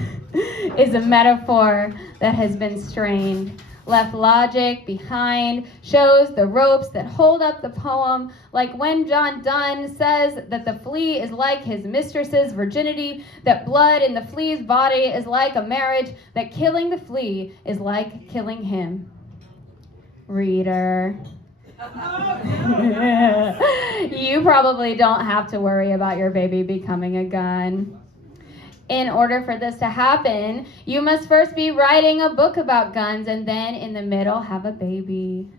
is a metaphor that has been strained. Left logic behind, shows the ropes that hold up the poem, like when John Donne says that the flea is like his mistress's virginity, that blood in the flea's body is like a marriage, that killing the flea is like killing him. Reader. You probably don't have to worry about your baby becoming a gun. In order for this to happen, you must first be writing a book about guns and then in the middle have a baby.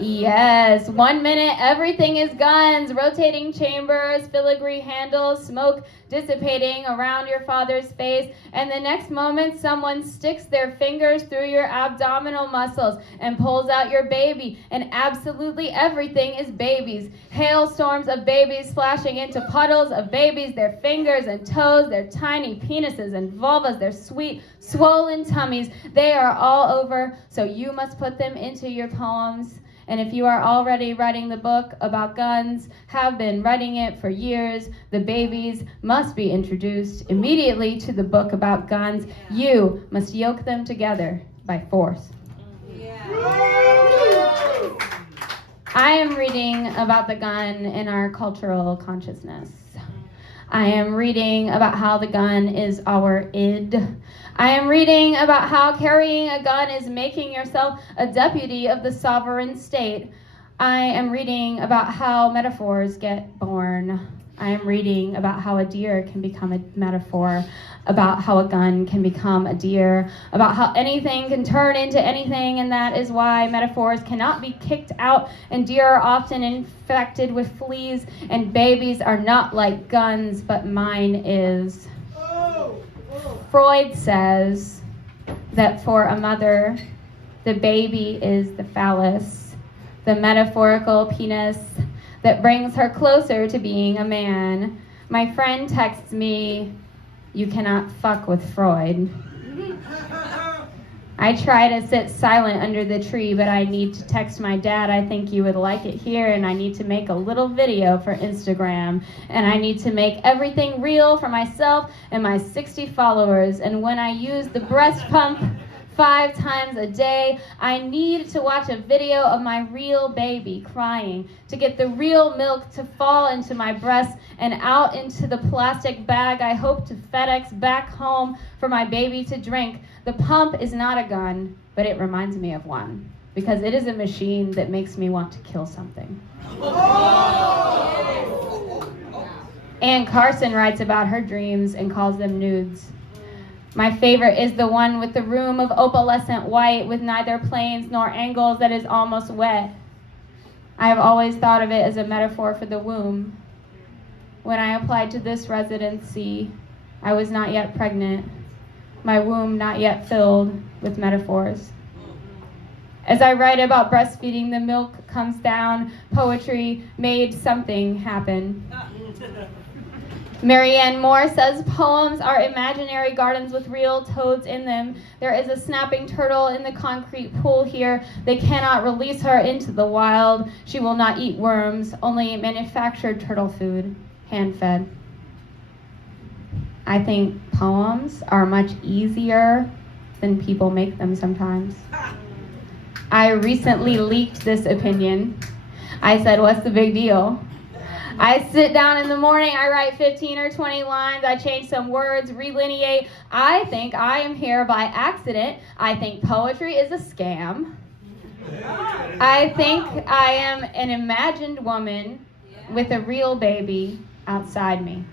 Yes, 1 minute everything is guns, rotating chambers, filigree handles, smoke dissipating around your father's face, and the next moment someone sticks their fingers through your abdominal muscles and pulls out your baby, and absolutely everything is babies. Hailstorms of babies splashing into puddles of babies, their fingers and toes, their tiny penises and vulvas, their sweet, swollen tummies, they are all over, so you must put them into your poems. And if you are already writing the book about guns, have been writing it for years, the babies must be introduced immediately to the book about guns. You must yoke them together by force. I am reading about the gun in our cultural consciousness. I am reading about how the gun is our id. I am reading about how carrying a gun is making yourself a deputy of the sovereign state. I am reading about how metaphors get born. I am reading about how a deer can become a metaphor, about how a gun can become a deer, about how anything can turn into anything, and that is why metaphors cannot be kicked out, and deer are often infected with fleas, and babies are not like guns, but mine is. Freud says that for a mother, the baby is the phallus, the metaphorical penis that brings her closer to being a man. My friend texts me, "You cannot fuck with Freud." I try to sit silent under the tree, but I need to text my dad, "I think you would like it here," and I need to make a little video for Instagram, and I need to make everything real for myself and my 60 followers, and when I use the breast pump 5 times a day, I need to watch a video of my real baby crying, to get the real milk to fall into my breast and out into the plastic bag I hope to FedEx back home for my baby to drink. The pump is not a gun, but it reminds me of one, because it is a machine that makes me want to kill something. Ann Carson writes about her dreams and calls them nudes. My favorite is the one with the room of opalescent white with neither planes nor angles that is almost wet. I have always thought of it as a metaphor for the womb. When I applied to this residency, I was not yet pregnant, my womb not yet filled with metaphors. As I write about breastfeeding, the milk comes down, poetry made something happen. Marianne Moore says poems are imaginary gardens with real toads in them. There is a snapping turtle in the concrete pool here. They cannot release her into the wild. She will not eat worms, only manufactured turtle food, hand-fed. I think poems are much easier than people make them sometimes. I recently leaked this opinion. I said, what's the big deal? I sit down in the morning, I write 15 or 20 lines, I change some words, relineate. I think I am here by accident. I think poetry is a scam. I think I am an imagined woman with a real baby outside me.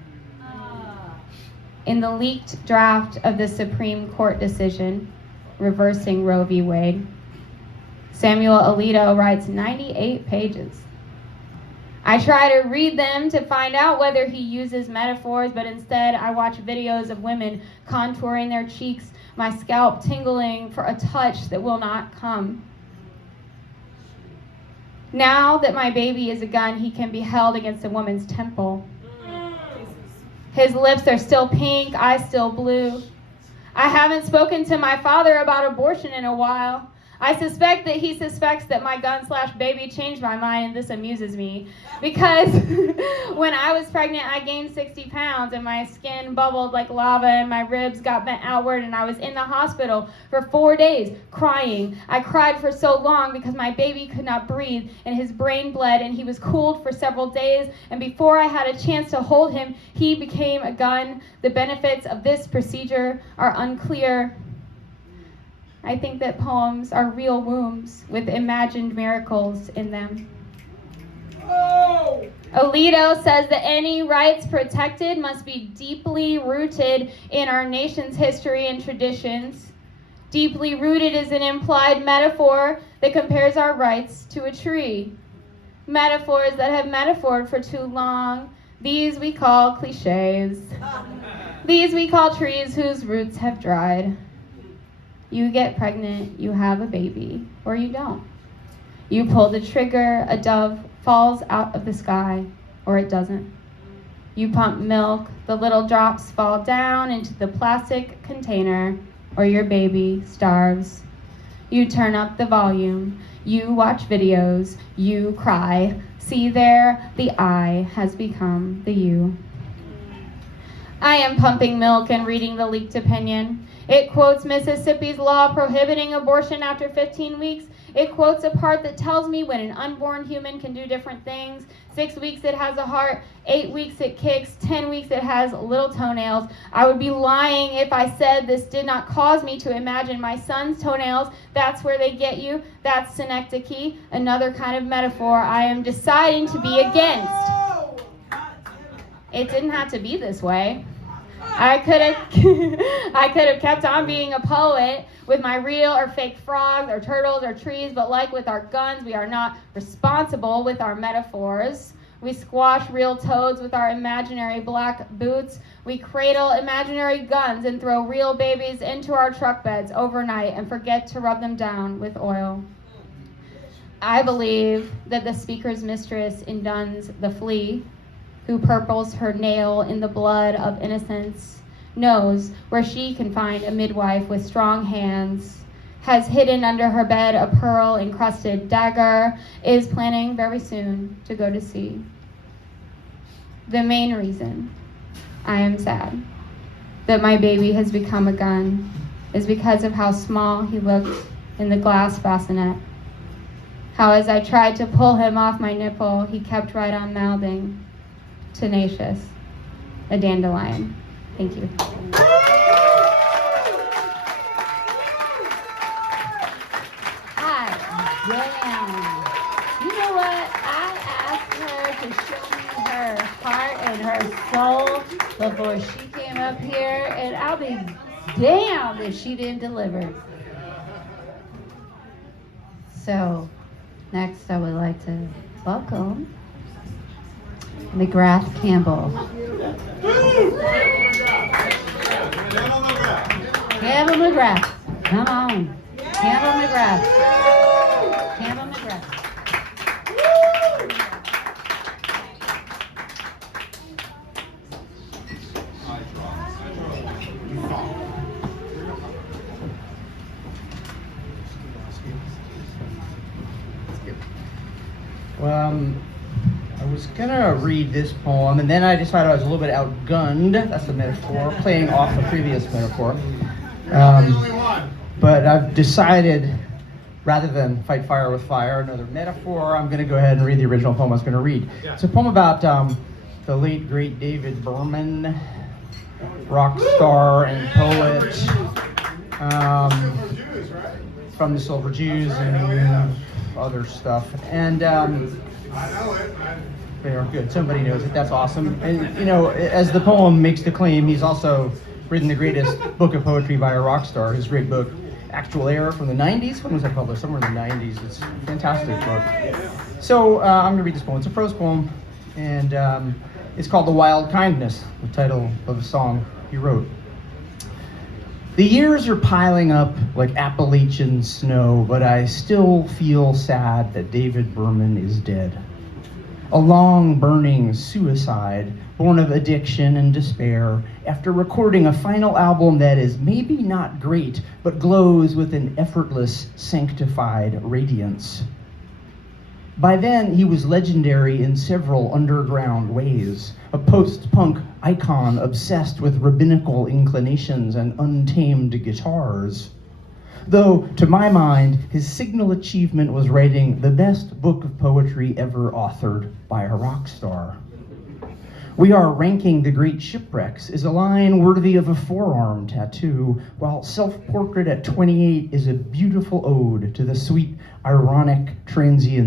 In the leaked draft of the Supreme Court decision reversing Roe v. Wade, Samuel Alito writes 98 pages. I try to read them to find out whether he uses metaphors, but instead I watch videos of women contouring their cheeks, my scalp tingling for a touch that will not come. Now that my baby is a gun, he can be held against a woman's temple. His lips are still pink, eyes still blue. I haven't spoken to my father about abortion in a while. I suspect that he suspects that my gun/baby changed my mind, and this amuses me. Because when I was pregnant, I gained 60 pounds, and my skin bubbled like lava, and my ribs got bent outward, and I was in the hospital for 4 days, crying. I cried for so long because my baby could not breathe, and his brain bled, and he was cooled for several days, and before I had a chance to hold him, he became a gun. The benefits of this procedure are unclear. I think that poems are real wombs with imagined miracles in them. Oh! Alito says that any rights protected must be deeply rooted in our nation's history and traditions. Deeply rooted is an implied metaphor that compares our rights to a tree. Metaphors that have metaphored for too long, these we call cliches. These we call trees whose roots have dried. You get pregnant, you have a baby, or you don't. You pull the trigger, a dove falls out of the sky, or it doesn't. You pump milk, the little drops fall down into the plastic container, or your baby starves. You turn up the volume, you watch videos, you cry. See there, the I has become the you. I am pumping milk and reading the leaked opinion. It quotes Mississippi's law prohibiting abortion after 15 weeks. It quotes a part that tells me when an unborn human can do different things. 6 weeks it has a heart, 8 weeks it kicks, 10 weeks it has little toenails. I would be lying if I said this did not cause me to imagine my son's toenails. That's where they get you. That's synecdoche, another kind of metaphor I am deciding to be against. It didn't have to be this way. I could have kept on being a poet with my real or fake frogs or turtles or trees, but like with our guns, we are not responsible with our metaphors. We squash real toads with our imaginary black boots. We cradle imaginary guns and throw real babies into our truck beds overnight and forget to rub them down with oil. I believe that the speaker's mistress in Dunn's The Flea, who purples her nail in the blood of innocence, knows where she can find a midwife with strong hands, has hidden under her bed a pearl-encrusted dagger, is planning very soon to go to sea. The main reason I am sad that my baby has become a gun is because of how small he looked in the glass bassinet. How as I tried to pull him off my nipple, he kept right on mouthing, tenacious, a dandelion. Thank you. Damn. You know what? I asked her to show me her heart and her soul before she came up here, and I'll be damned if she didn't deliver. So, next I would like to welcome McGrath Campbell. Campbell McGrath. Come on. Campbell McGrath. Campbell McGrath. I was gonna read this poem, and then I decided I was a little bit outgunned. That's the metaphor, playing off the previous metaphor. But I've decided, rather than fight fire with fire, another metaphor, I'm gonna go ahead and read the original poem I was gonna read. It's a poem about the late, great David Berman, rock star and poet, from the Silver Jews and other stuff. And I know it. very good. Somebody knows it. That's awesome. And you know, as the poem makes the claim, he's also written the greatest book of poetry by a rock star. His great book, Actual Error, from the 90s. When was that published? Somewhere in the 90s. It's a fantastic book. So I'm going to read this poem. It's a prose poem, and it's called The Wild Kindness, the title of a song he wrote. The years are piling up like Appalachian snow, but I still feel sad that David Berman is dead. A long burning suicide, born of addiction and despair, after recording a final album that is maybe not great, but glows with an effortless, sanctified radiance. By then, he was legendary in several underground ways, a post-punk icon obsessed with rabbinical inclinations and untamed guitars. Though, to my mind, his signal achievement was writing the best book of poetry ever authored by a rock star. We are ranking the great shipwrecks is a line worthy of a forearm tattoo, while Self-Portrait at 28 is a beautiful ode to the sweet, ironic, transient